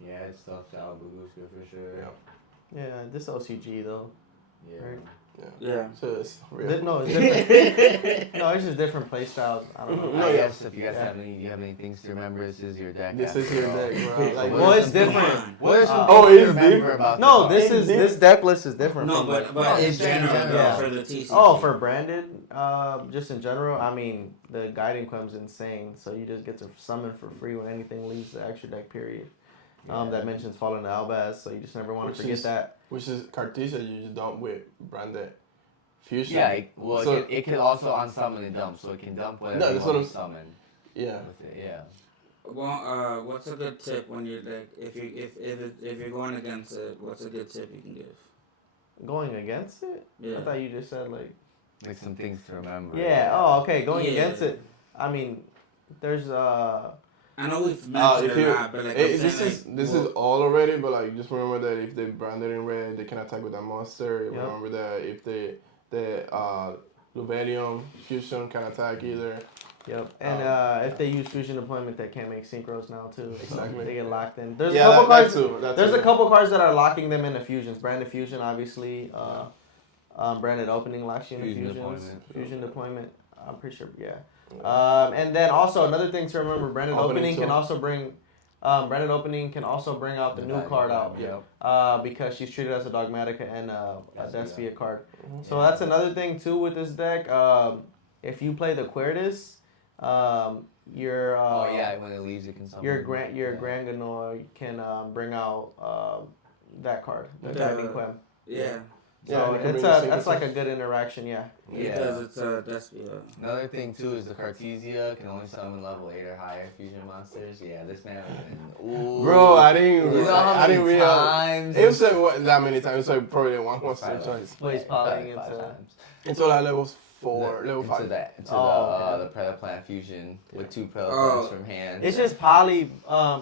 Yeah, it's tough to out Babushka for sure. Yeah. Yeah, this OCG though. Yeah. Right. Yeah. so it's real. No, it's different. No, it's just different play styles. I don't know. No, I yeah. guess if you guys Yeah. have any, you have any things to remember, this is your deck. This is after your all. deck, bro. Like, So well, what are it's some different. things- What are some Oh, things to it's remember different? about No, the this card? is this deck list is different. No, from but No, in it's general, general, though, yeah. for the TCG. Oh, for branded, just in general, I mean, the guiding quem's insane. So you just get to summon for free when anything leaves the extra deck period. That mentions Fallen Albaz, so you just never want Which to forget is- that. Which is Cartesia you just dump with branded fusion. Yeah, So- it could also unsummon and dump, so it can dump whatever No, you that's what want I'm- to summon Yeah. with it, yeah. Well, what's a good tip when you're like if you're going against it? What's a good tip you can give? Going against it? Yeah. I thought you just said like. Like some things to remember. Yeah. Oh, okay. Going Yeah. against it. I mean, there's I know we've mentioned If it you, a lot, but like this is all already, but like just remember that if they branded in red, they can attack with that monster. Yep. Remember that if the Luvelium fusion can attack either. Yep. And if they use fusion deployment, they can't make synchros now too. So Exactly. they get locked in. There's Yeah, a couple that cards. too. That There's too. a couple cards that are locking them into fusions. Branded fusion, obviously. Branded opening locks you into Fusion fusions. deployment. Fusion deployment. I'm pretty sure. Yeah. And then also another thing to remember: branded opening can too. also bring. Branded opening can also bring out the new card out. Because she's treated as a Dogmatica and a Despia card. So that's another thing too with this deck. If you play the Quertus, your Oh yeah, when it leaves, it can summon. your Granganor can bring out that card, the The- Diving Quem. yeah. So Yeah, you can bring that's the like a good interaction, yeah. It does. It's Another thing too is the Cartesia can only summon level 8 or higher fusion monsters. Yeah, this man was in. Ooh. Bro, I didn't. You know how I didn't many realize. times? It was like what, that many times. So probably one monster Probably like- twice. Plays probably popping like 5 into- times. Until like levels 4, level Into 5. into Oh, the Predaplant fusion with 2 Oh. Predaplants from hand. It's just poly.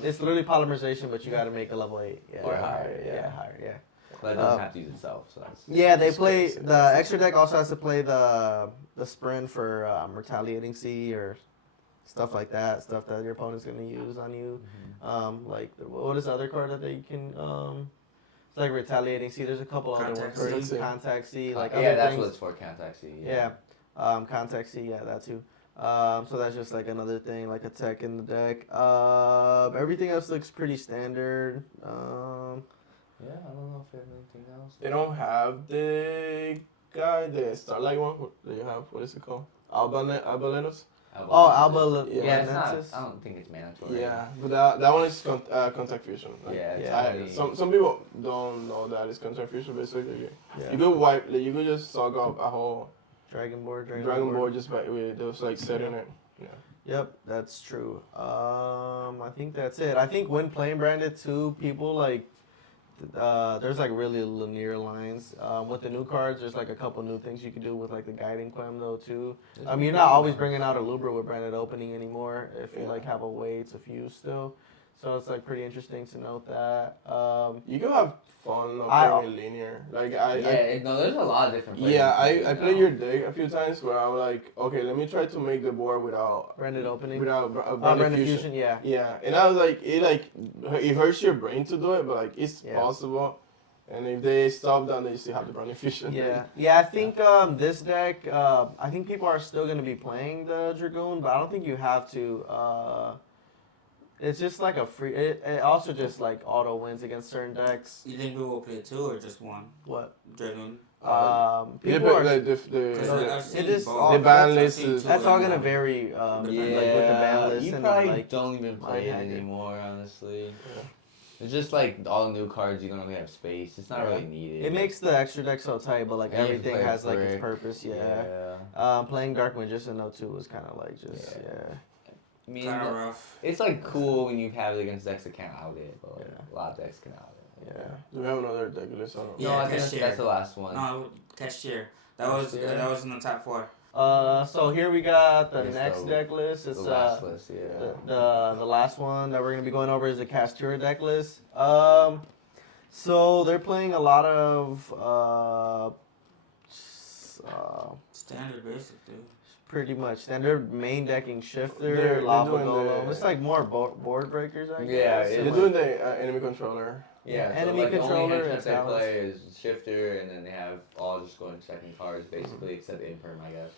It's literally polymerization, but you got to make a level 8. Yeah, Or higher, yeah. higher, yeah. But it doesn't have to use itself, so that's. Yeah, they that's play crazy. the extra deck also has to play the sprint for retaliating C or stuff like that. Stuff that your opponent's gonna use on you. Like what is the other card that they can? It's like retaliating C. There's a couple other Contact ones. C. Contact C. Like yeah, other that's things. what it's for. Contact C. Yeah. Contact C. Yeah, that too. So that's just like another thing, like a tech in the deck. Everything else looks pretty standard. Yeah, I don't know if they have anything else. They don't have the guy, the Starlight one. What do you have? What is it called? Albalenos? Alba. Yeah, it's not. Lenses? I don't think it's mandatory. Yeah, but that one is contact fusion. Like, Yeah, it's Yeah. only- some people don't know that it's contact fusion. Basically, Yeah. you could wipe. Like, you could just suck up a whole Dragon board. Dragon Ball just by with those like setting it. Yeah. Yep, that's true. I think that's it. I think when playing branded too, people like there's like really linear lines. With the new cards, there's like a couple new things you can do with like the guiding quem though too. You're not always bringing out a Lubra with branded opening anymore if you like have a way to fuse still. So it's like pretty interesting to note that. You can have fun I- of playing linear. Like No, there's a lot of different. Players yeah, you can I do played now. your deck a few times where I'm like, okay, let me try to make the board without Branded opening. branded Branded fusion. fusion, yeah. Yeah, and I was like, it hurts your brain to do it, but like it's Yeah. possible. And if they stop that, they still have the branded fusion. Yeah. I think this deck. I think people are still going to be playing the Dragoon, but I don't think you have to. It's just like a free. It also just like auto wins against certain decks. You think people will play 2 or just 1? What? Dragoon. People are. Like Because the- I've seen it is both. all- the ban I've list seen is- 2 That's all and gonna 1. vary. Yeah, Like with the ban list you and probably like. don't even play it Mind-hacker. anymore, honestly. It's just like all new cards, you don't really have space. It's not Yeah. really needed. It makes the extra deck so tight, but like And you have to everything play has like its Frick. purpose. Yeah. Playing Dark Magician though too was kind of like just Yeah. I mean, Kind of rough. it's like cool when you have it against decks that can't out it, but like, Yeah. a lot of decks can out it. Yeah. Do we have another deck list? I don't know. Yeah, No, I think Cashier. that's the last one. No, Cashier. That Cashier. was in the top 4. So here we got the It's next the- deck list. It's The last list, yeah. the last one that we're gonna be going over is the Castura deck list. So they're playing a lot of Standard basic, dude. pretty much standard main decking shifter, They're lava doing golem. the- It's like more board breakers, I guess. Yeah, and it They're like- doing the enemy controller. Yeah, so enemy like the controller only and hand they talents. play is Shifter, and then they have all just going second cards, basically, except Imperm, I guess.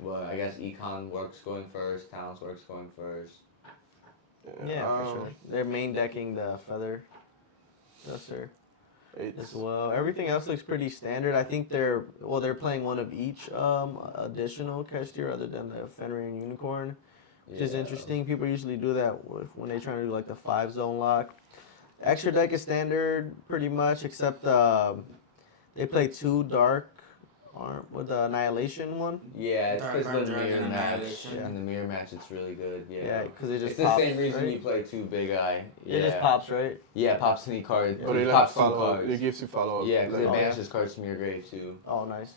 Well, I guess Econ works going first, Talents works going first. Yeah, for sure. They're main decking the feather. Yes, sir. As well. Everything else looks pretty standard. I think they're playing one of each additional Cashier other than the Fenrir Unicorn, which is Yeah. interesting. People usually do that when they're trying to do like the 5-zone lock. Extra deck is standard pretty much, except they play 2 dark with the Annihilation one. Yeah, it's Dark because Arm the Dragon mirror match. Annihilation. In the mirror match, it's really good. Yeah. Yeah, because it just It's the pops, same reason right? you play 2 big eye. Yeah. It just pops, right? Yeah, pops any card. But it pops 2 follow. cards. It gives you follow up. Yeah, because it Oh, yeah. banishes cards from your grave too. Oh, nice.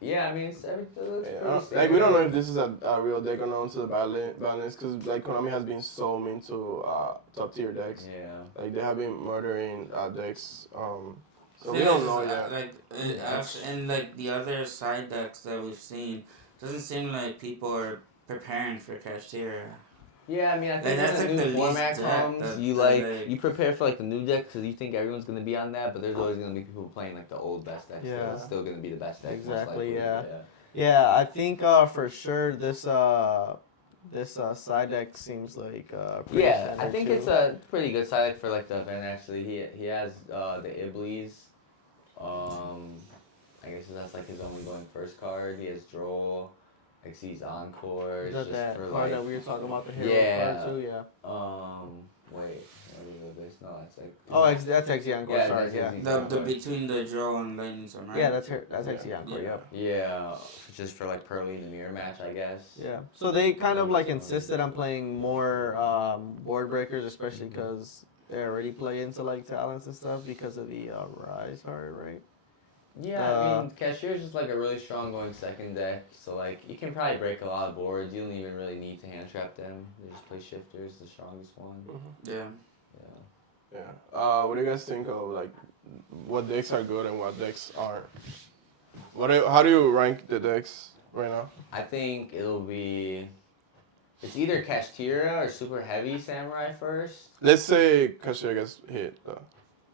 Yeah, I mean, it's everything looks pretty Like standard. we don't know if this is a real deck or not to the balance because like Konami has been so mean to top tier decks. Yeah. Like they have been murdering decks. So we don't know yet. And like the other side decks that we've seen, doesn't seem like people are preparing for Cashier. Yeah, I mean, I think that's when like the the new least format deck comes, that- you that like they- you prepare for like the new deck because you think everyone's gonna be on that, but there's always gonna be people playing like the old best decks. Yeah. That's still gonna be the best deck. most Exactly, likely, yeah. Yeah, I think for sure this side deck seems like pretty Yeah, I standard, think too. it's a pretty good side for like the event actually. He has the Iblis. I guess that's like his only going first card. He has Droll. I see he's Encore. Is It's that just that for card like that we were talking about the hero Yeah. card too? Yeah. wait, what is this? No, That's like. That's Xe Encore. Yeah, Sorry, that's yeah. Xe. The between the draw and lightning storm, right? Yeah, that's Xe Encore. Yeah. Yep. Yeah, just for like Pearly in the mirror match, I guess. Yeah. So they kind of like insisted on playing more board breakers, especially because they already play into like talents and stuff because of the rise hard, right? Yeah, I mean, Cashier's just like a really strong going second deck, so like you can probably break a lot of boards. You don't even really need to hand trap them. They just play Shifters, the strongest one. Yeah. Yeah. Yeah. What do you guys think of like what decks are good and what decks aren't? How do you rank the decks right now? I think it's either Kashtira or Super Heavy Samurai first. Let's say Cashier gets hit though.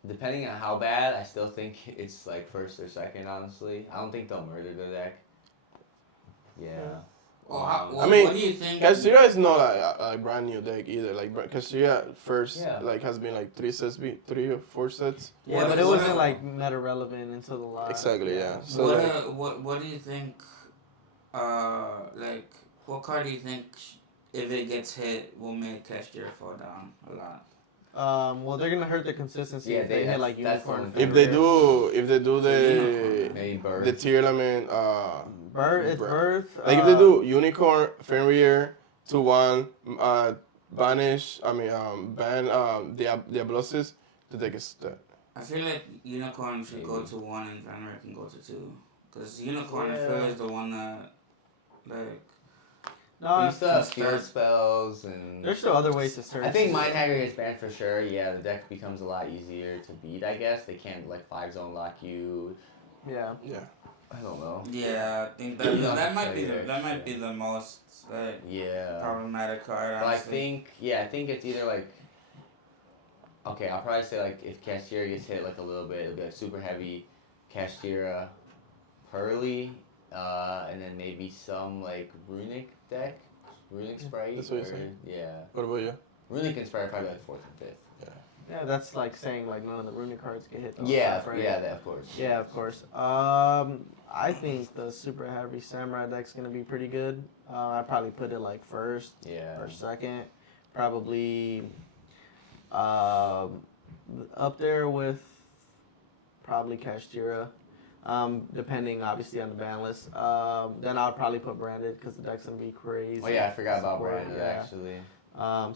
Depending on how bad, I still think it's like first or second, honestly. I don't think they'll murder the deck. Yeah. Well, I mean, what do you think? Cashier is not a brand new deck either. Like Cashier first Yeah. like has been like 3 or 4 sets. Yeah, What- but it what- wasn't like meta relevant until the last. Exactly, yeah. So what, like, what do you think? Like, what card do you think, if it gets hit, will make Cashier fall down a lot? Well, they're gonna hurt the consistency Yeah, if they hit that's- like that's the unicorn. only thing. if they Fenrir. do the Maybe Bird. the tier element It's birth. like if they do unicorn Fenrir 2-1 banish ban Diablosis, the deck is dead. I feel like Unicorn should go to 1 and Vanner can go to 2. Because Unicorn, I feel, is the one that, like... No, You still have field spells and. there's still other ways to search. I think Mind Hacker gets banned for sure. Yeah, the deck becomes a lot easier to beat. I guess they can't like 5-zone lock you. Yeah. Yeah. I don't know. Yeah, I think You that have might to be play that might X, be the most like Yeah. problematic card. But I Honestly. think it's either like. Okay, I'll probably say like if Kashtira gets hit like a little bit, it'll be like super heavy, Kashtira, Pearly, and then maybe some like Runic deck, Runic Sprite. That's what you're saying? Yeah, What about you? Runic and Sprite probably like 4th and 5th. Yeah, that's like saying like none of the runic cards get hit. Though, Yeah, right? yeah, that of course. Yeah, of course. I think the super heavy samurai deck's gonna be pretty good. I'd probably put it like first Yeah. or second. Probably up there with probably Kashtira. Depending obviously on the ban list. Then I'll probably put branded because the deck's gonna be crazy. Oh yeah, I forgot about Support, Brandon yeah. actually.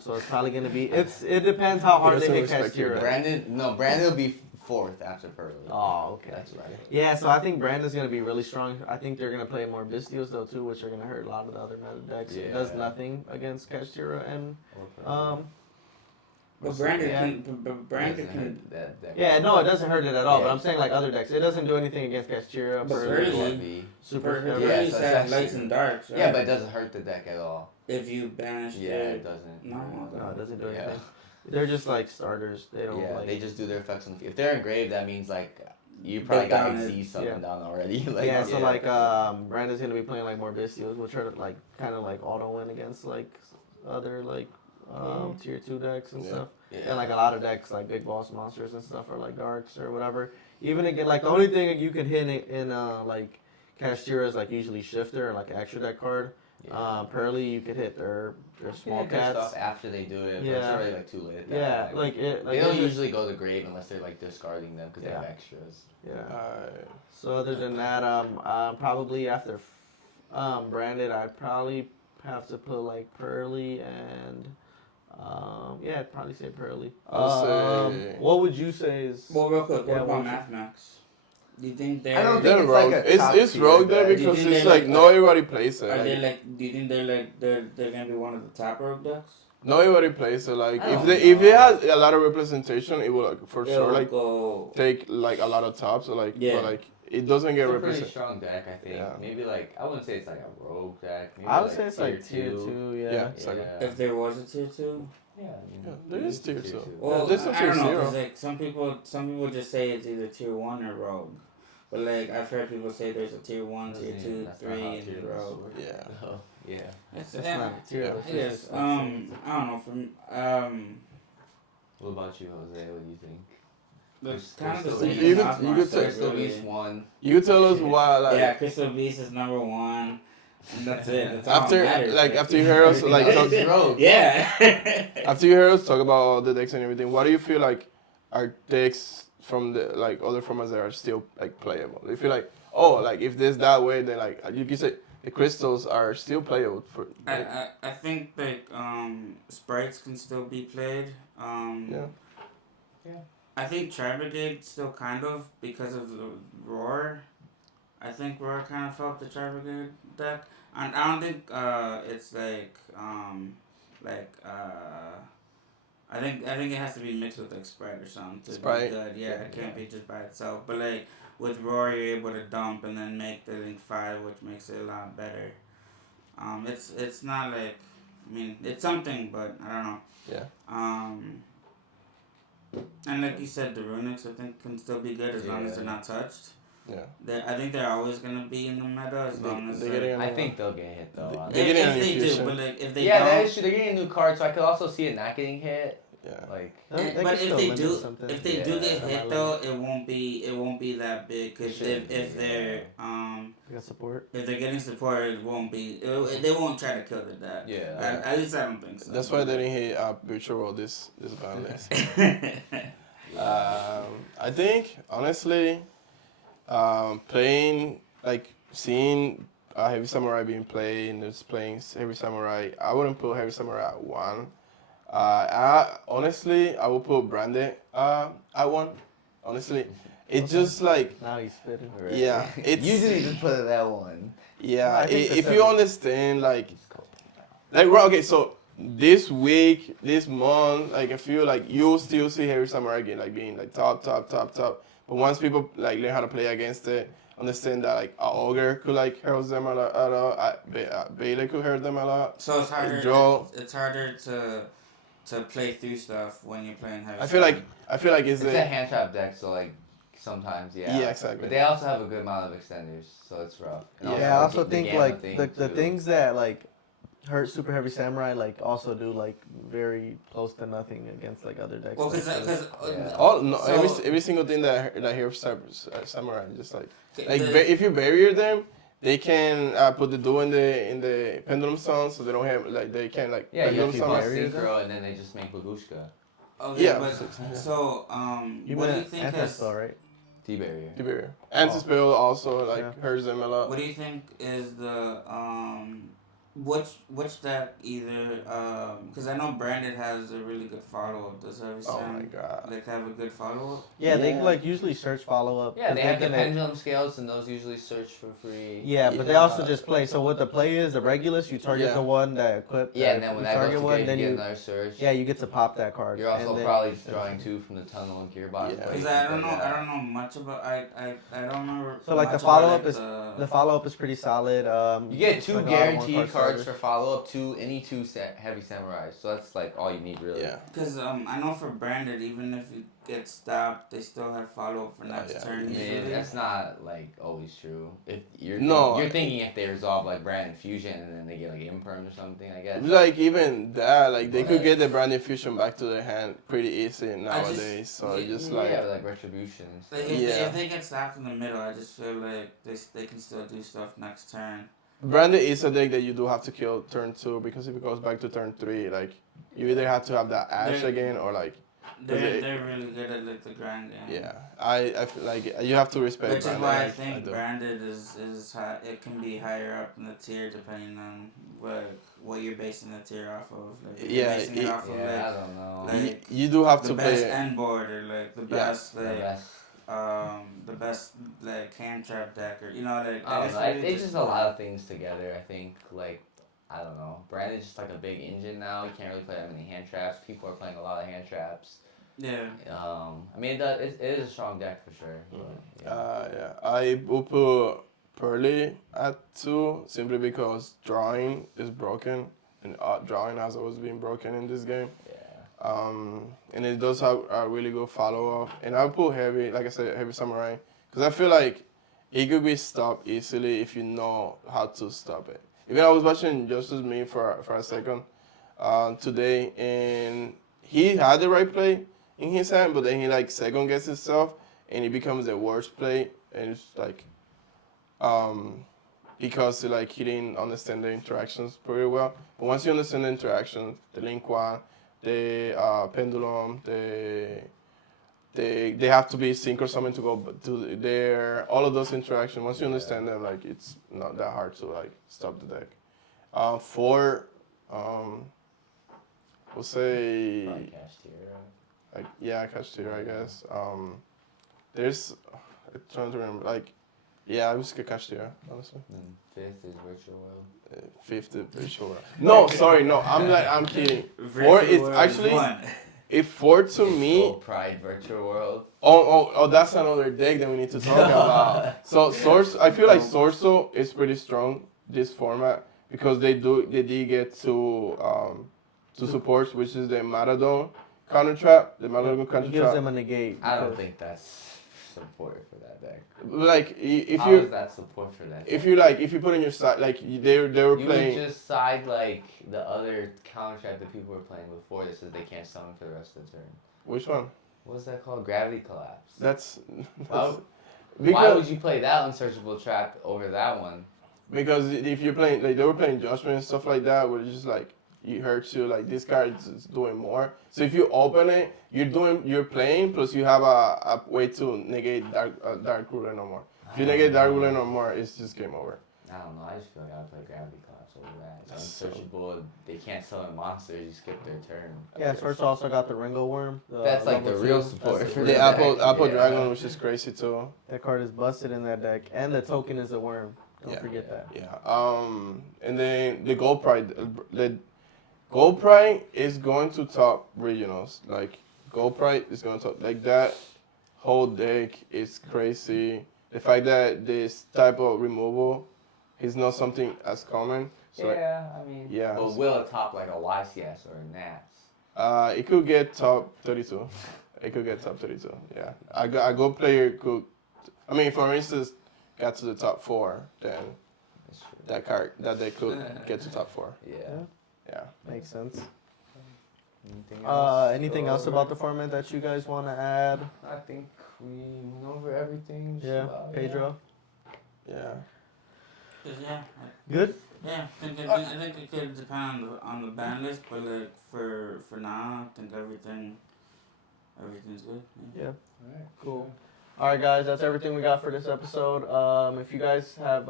So it's probably gonna be. It depends how hard they doesn't hit respect your Kashtira. Brandon will be 4th after Pearly. Oh, okay. That's right. Yeah, so I think Brandon's gonna be really strong. I think they're gonna play more Bistios though too, which are gonna hurt a lot of the other meta decks. It does Yeah. nothing against Kashtira and Or Pearly. But Brandon Yeah. Brandon Doesn't can. hurt that yeah, no, it doesn't hurt it at all. But Yeah. I'm saying like other decks, it doesn't do anything against Kashtira. But Pearly, Pearly- Heavy. super Super heavy. Yeah, Heavy so it's has actually- lights and darks. Right? Yeah, but it doesn't hurt the deck at all. if you banish Yeah, the it doesn't. no, No, it doesn't do Yeah. anything. They're just like starters. They don't Yeah, like. they just do their effects on the field. If they're engraved, that means like you probably got down XZ something yeah. down already. like, yeah, so like Brandon's gonna be playing like more Bistios, which are like kind of like auto win against like other like tier 2 decks and Yeah. stuff. yeah. And like a lot of decks like big boss monsters and stuff are like darks or whatever. Even again, like the only thing you could hit in like Kashtira is like usually shifter and like extra deck card. Yeah. Pearly you could hit their small Yeah, good cats. stuff after they do it. But Yeah. it's already like too late. At that Yeah, point. like it. Like they don't it- usually go to grave unless they're like discarding them because they have Yeah. extras. Yeah. So other than that, probably after branded, I'd probably have to put like Pearly and yeah, I'd probably say Pearly. I'll say- What would you say is? Well, real quick, Yeah, what what about you- Math Max? Do you think they're? I don't They're think it's rogue. like a top It's tier rogue there deck. because Do you think it's they're like like- not everybody plays it. Are they Like, like? Do you think they're gonna be one of the top rogue decks? not everybody plays it. Like I if don't if it know. has a lot of representation, it will like, for It sure will like go. take like a lot of tops. So like Yeah. but like it doesn't get It's a pretty represented. strong deck, I think. Yeah. Maybe like I wouldn't say it's like a rogue deck. Maybe I would say it's like tier two. 2. Yeah. Yeah. Second. If there was a tier 2, Yeah, I mean, Yeah, there is tier two. well, there's no I tier don't know. 0. 'Cause, like some people just say it's either tier 1 or rogue, but like I've heard people say there's a tier 1, tier Doesn't 2, even- that's not how 3, tier and lists rogue. work. Yeah. Oh, yeah. It's, That's yeah, not a tier Yeah. list, it it's is. just, I don't know. From What about you, Jose? What do you think? the kind of the Crystal same. Beast. You as could- you Osmar could said, say Crystal really. Beast one. You tell us why like Yeah, Crystal Beast is number 1. And that's it. That's all after that matters. after you hear us like Everything talk, else is rogue. Yeah. after you hear us talk about all the decks and everything, what do you feel like are decks from the like other formats that are still like playable. They feel like, oh, like if this that way, then like you can say the crystals are still playable for. Like, I think like sprites can still be played. yeah. I think Tri Brigade still kind of because of the Roar. I think Roar kind of helped the Tri Brigade deck. And I don't think it's like I think it has to be mixed with like Sprite or something to Sprite. be good. Yeah, it can't be just by itself. But like with Roar, you're able to dump and then make the link 5, which makes it a lot better. It's not like, I mean, it's something, but I don't know. Yeah. And like you said, the runics I think can still be good as long as they're not touched. Yeah. I think they're always gonna be in the meta as long as I think they'll get hit though. They're getting if an they do, infusion. but like if they Yeah, don't, that is true. They're getting a new card, so I could also see it not getting hit. Yeah. Like, but can if still they limit do, something. if they do get Yeah. hit though, it won't be that big because Shouldn't if be, they're They got support. if they're getting support, it won't be. They won't try to kill the deck. Yeah. At least I don't think so. That's why they didn't hit virtual world this ban list. I think honestly, playing like seeing Heavy Samurai being played and just playing Heavy Samurai, I wouldn't put Heavy Samurai at 1. Honestly, I would put Branded at 1. Honestly, it's just like Now he's spitting. yeah, it's usually just put it at 1. yeah. I think If the you seven- understand like right, okay, so this week, this month, like I feel like you'll still see Heavy Samurai again, like being like top. But once people like learn how to play against it, understand that like a ogre could like hurt them a lot, Bailey could hurt them a lot. So it's harder. Joel. It's harder to play through stuff when you're playing heavy. I feel like It's a hand trap deck, so like sometimes Yeah, exactly. But they also have a good amount of extenders, so it's rough. And Yeah, I also the think gamma like thing, the too. things that like hurt Super Heavy Samurai like also do like very close to nothing against like other decks. Well, like, because Yeah. all no, So- every single thing that here Samurai just like the- if you barrier them, they can put the duel in the pendulum stone, so they don't have like they can like Yeah, you pendulum have to stone. plus synchro, and then they just make Babushka. okay, Yeah. but so you what do you meant think Anti-Spell, right? T-barrier. The barrier. Anti-spell also like Yeah. hurts them a lot. What do you think is the which deck either because I know Branded has a really good follow up. Does Heavy Oh Sam my god. like have a good follow up? Yeah, they Yeah. like usually search follow up. Yeah, they have the pendulum scales, and those usually search for free. Yeah, but they also just play. So what the play is, the Regulus, you target Yeah. the one that equipped. Yeah, and then when you that target goes to one, get, then you you get another search. yeah, you get to pop that card. You're also and then- probably drawing 2 from the tunnel and gearbox. Yeah. Because I don't know much about I don't remember. So, like, the much follow-up about, is- The follow up is pretty solid. You get it's 2 like a lot more guaranteed card cards starters. for follow up, any 2 heavy samurais. So that's like all you need really. Yeah. Because I know for Branded, even if you get stopped, they still have follow up for next yeah. turn. I mean, Usually. that's not like always true. If you're No. you're thinking if they resolve like brand infusion and then they get like imperm or something, I guess. Like even that, like they could But- get the brand infusion back to their hand pretty easy nowadays. So it's just like yeah, like retributions. Like Yeah. if they get stopped in the middle, I just feel like they can still do stuff next turn. Branded is a deck that you do have to kill turn 2 because if it goes back to turn 3, like you either have to have that ash They're- again or like They're really good at like the grind game. yeah. I feel like you have to respect Which is Branded. why I like, think do. Branded is high, it can be higher up in the tier depending on what you're basing the tier off of. Like if you're Yeah, basing it off of Yeah, I like don't know. like You do have the to best play. end board or like the Yeah, best The like best. the best like hand trap deck or you know like I don't it's know. really It's just a lot of things together. I think like I don't know. Brand is just like a big engine now. You can't really play that many hand traps. People are playing a lot of hand traps. yeah. I mean, it is a strong deck for sure. But, yeah. Yeah, I will put Pearly at 2 simply because drawing is broken and drawing has always been broken in this game. Yeah. And it does have a really good follow up. And I'll put Heavy, like I said, Heavy Samurai, because I feel like it could be stopped easily if you know how to stop it. Even I was watching Justice Me for a second today, and he had the right play in his hand, but then he like second guesses himself, and it becomes the worst play, and it's like because like he didn't understand the interactions very well. But once you understand the interactions, the link one, the pendulum, the they have to be sync or something to go to their all of those interactions. Once you understand them, like it's not that hard to like stop the deck. For we'll say Probably cast here, right? like yeah, Castillo, I guess. There's I'm trying to remember like yeah, I was Castillo, honestly. Then fifth is virtual world. Fifth is virtual world. No, sorry, no, I'm kidding. Four is actually if four to me. Full Pride virtual world. Oh, that's another deck that we need to talk about. So I feel like Sorso is pretty strong this format because they did get to supports, which is the Matador counter trap. The Matador counter It gives trap. them a negate. I don't think that's support for that deck. Like if How you is that support for that? if you put in your side like they were You playing. would just side like the other counter trap that people were playing before that says they can't summon for the rest of the turn. Which one? What's that called? Gravity collapse. That's Why because would you play that unsearchable trap over that one? because if you're playing like they were playing Judgment and stuff like that, where it's just like it hurts you like this card is doing more. So if you open it, you're playing plus you have a way to negate dark ruler no more. If you negate dark ruler no more, it's just game over. I don't know. I just feel like I would play gravity collapse over that. It's So- unsearchable. They can't summon monsters. You skip their turn. Yeah, Source also got the Ringo Worm. That's like the level real 2. support That's for the- The that. Apple Yeah. Dragon, which is crazy too. That card is busted in that deck, and the token is a worm. Don't Yeah. forget that. Yeah. And then the Gold Pride, the Gold Pride is going to top regionals. Like Gold Pride is going to top like that. Whole deck is crazy. The fact that this type of removal is not something as common. So like, Yeah, I mean. yeah. But will it top like a YCS or a NATS? it could get top 32. It could get top 32. Yeah. A Gold player could. I mean, for instance, got to the top 4, then That's true. that card that they could get to top 4. Yeah. Yeah. Makes sense. Anything else? Anything else about the format that you guys want to add? I think we went over everything. just Yeah, about, Pedro. Yeah. Yeah, Good. yeah. I think it could depend on the ban list, but like for now, I think everything's good. Yeah. Yeah. Alright, Cool. All right, guys. That's everything we got for this episode. If you guys have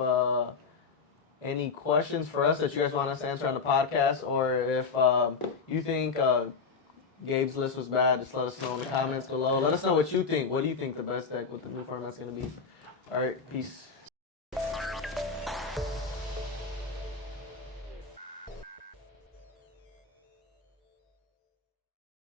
any questions for us that you guys want us to answer on the podcast, or if you think Gabe's list was bad, just let us know in the comments below. Let us know what you think. What do you think the best deck with the new format's gonna be? All right. Peace.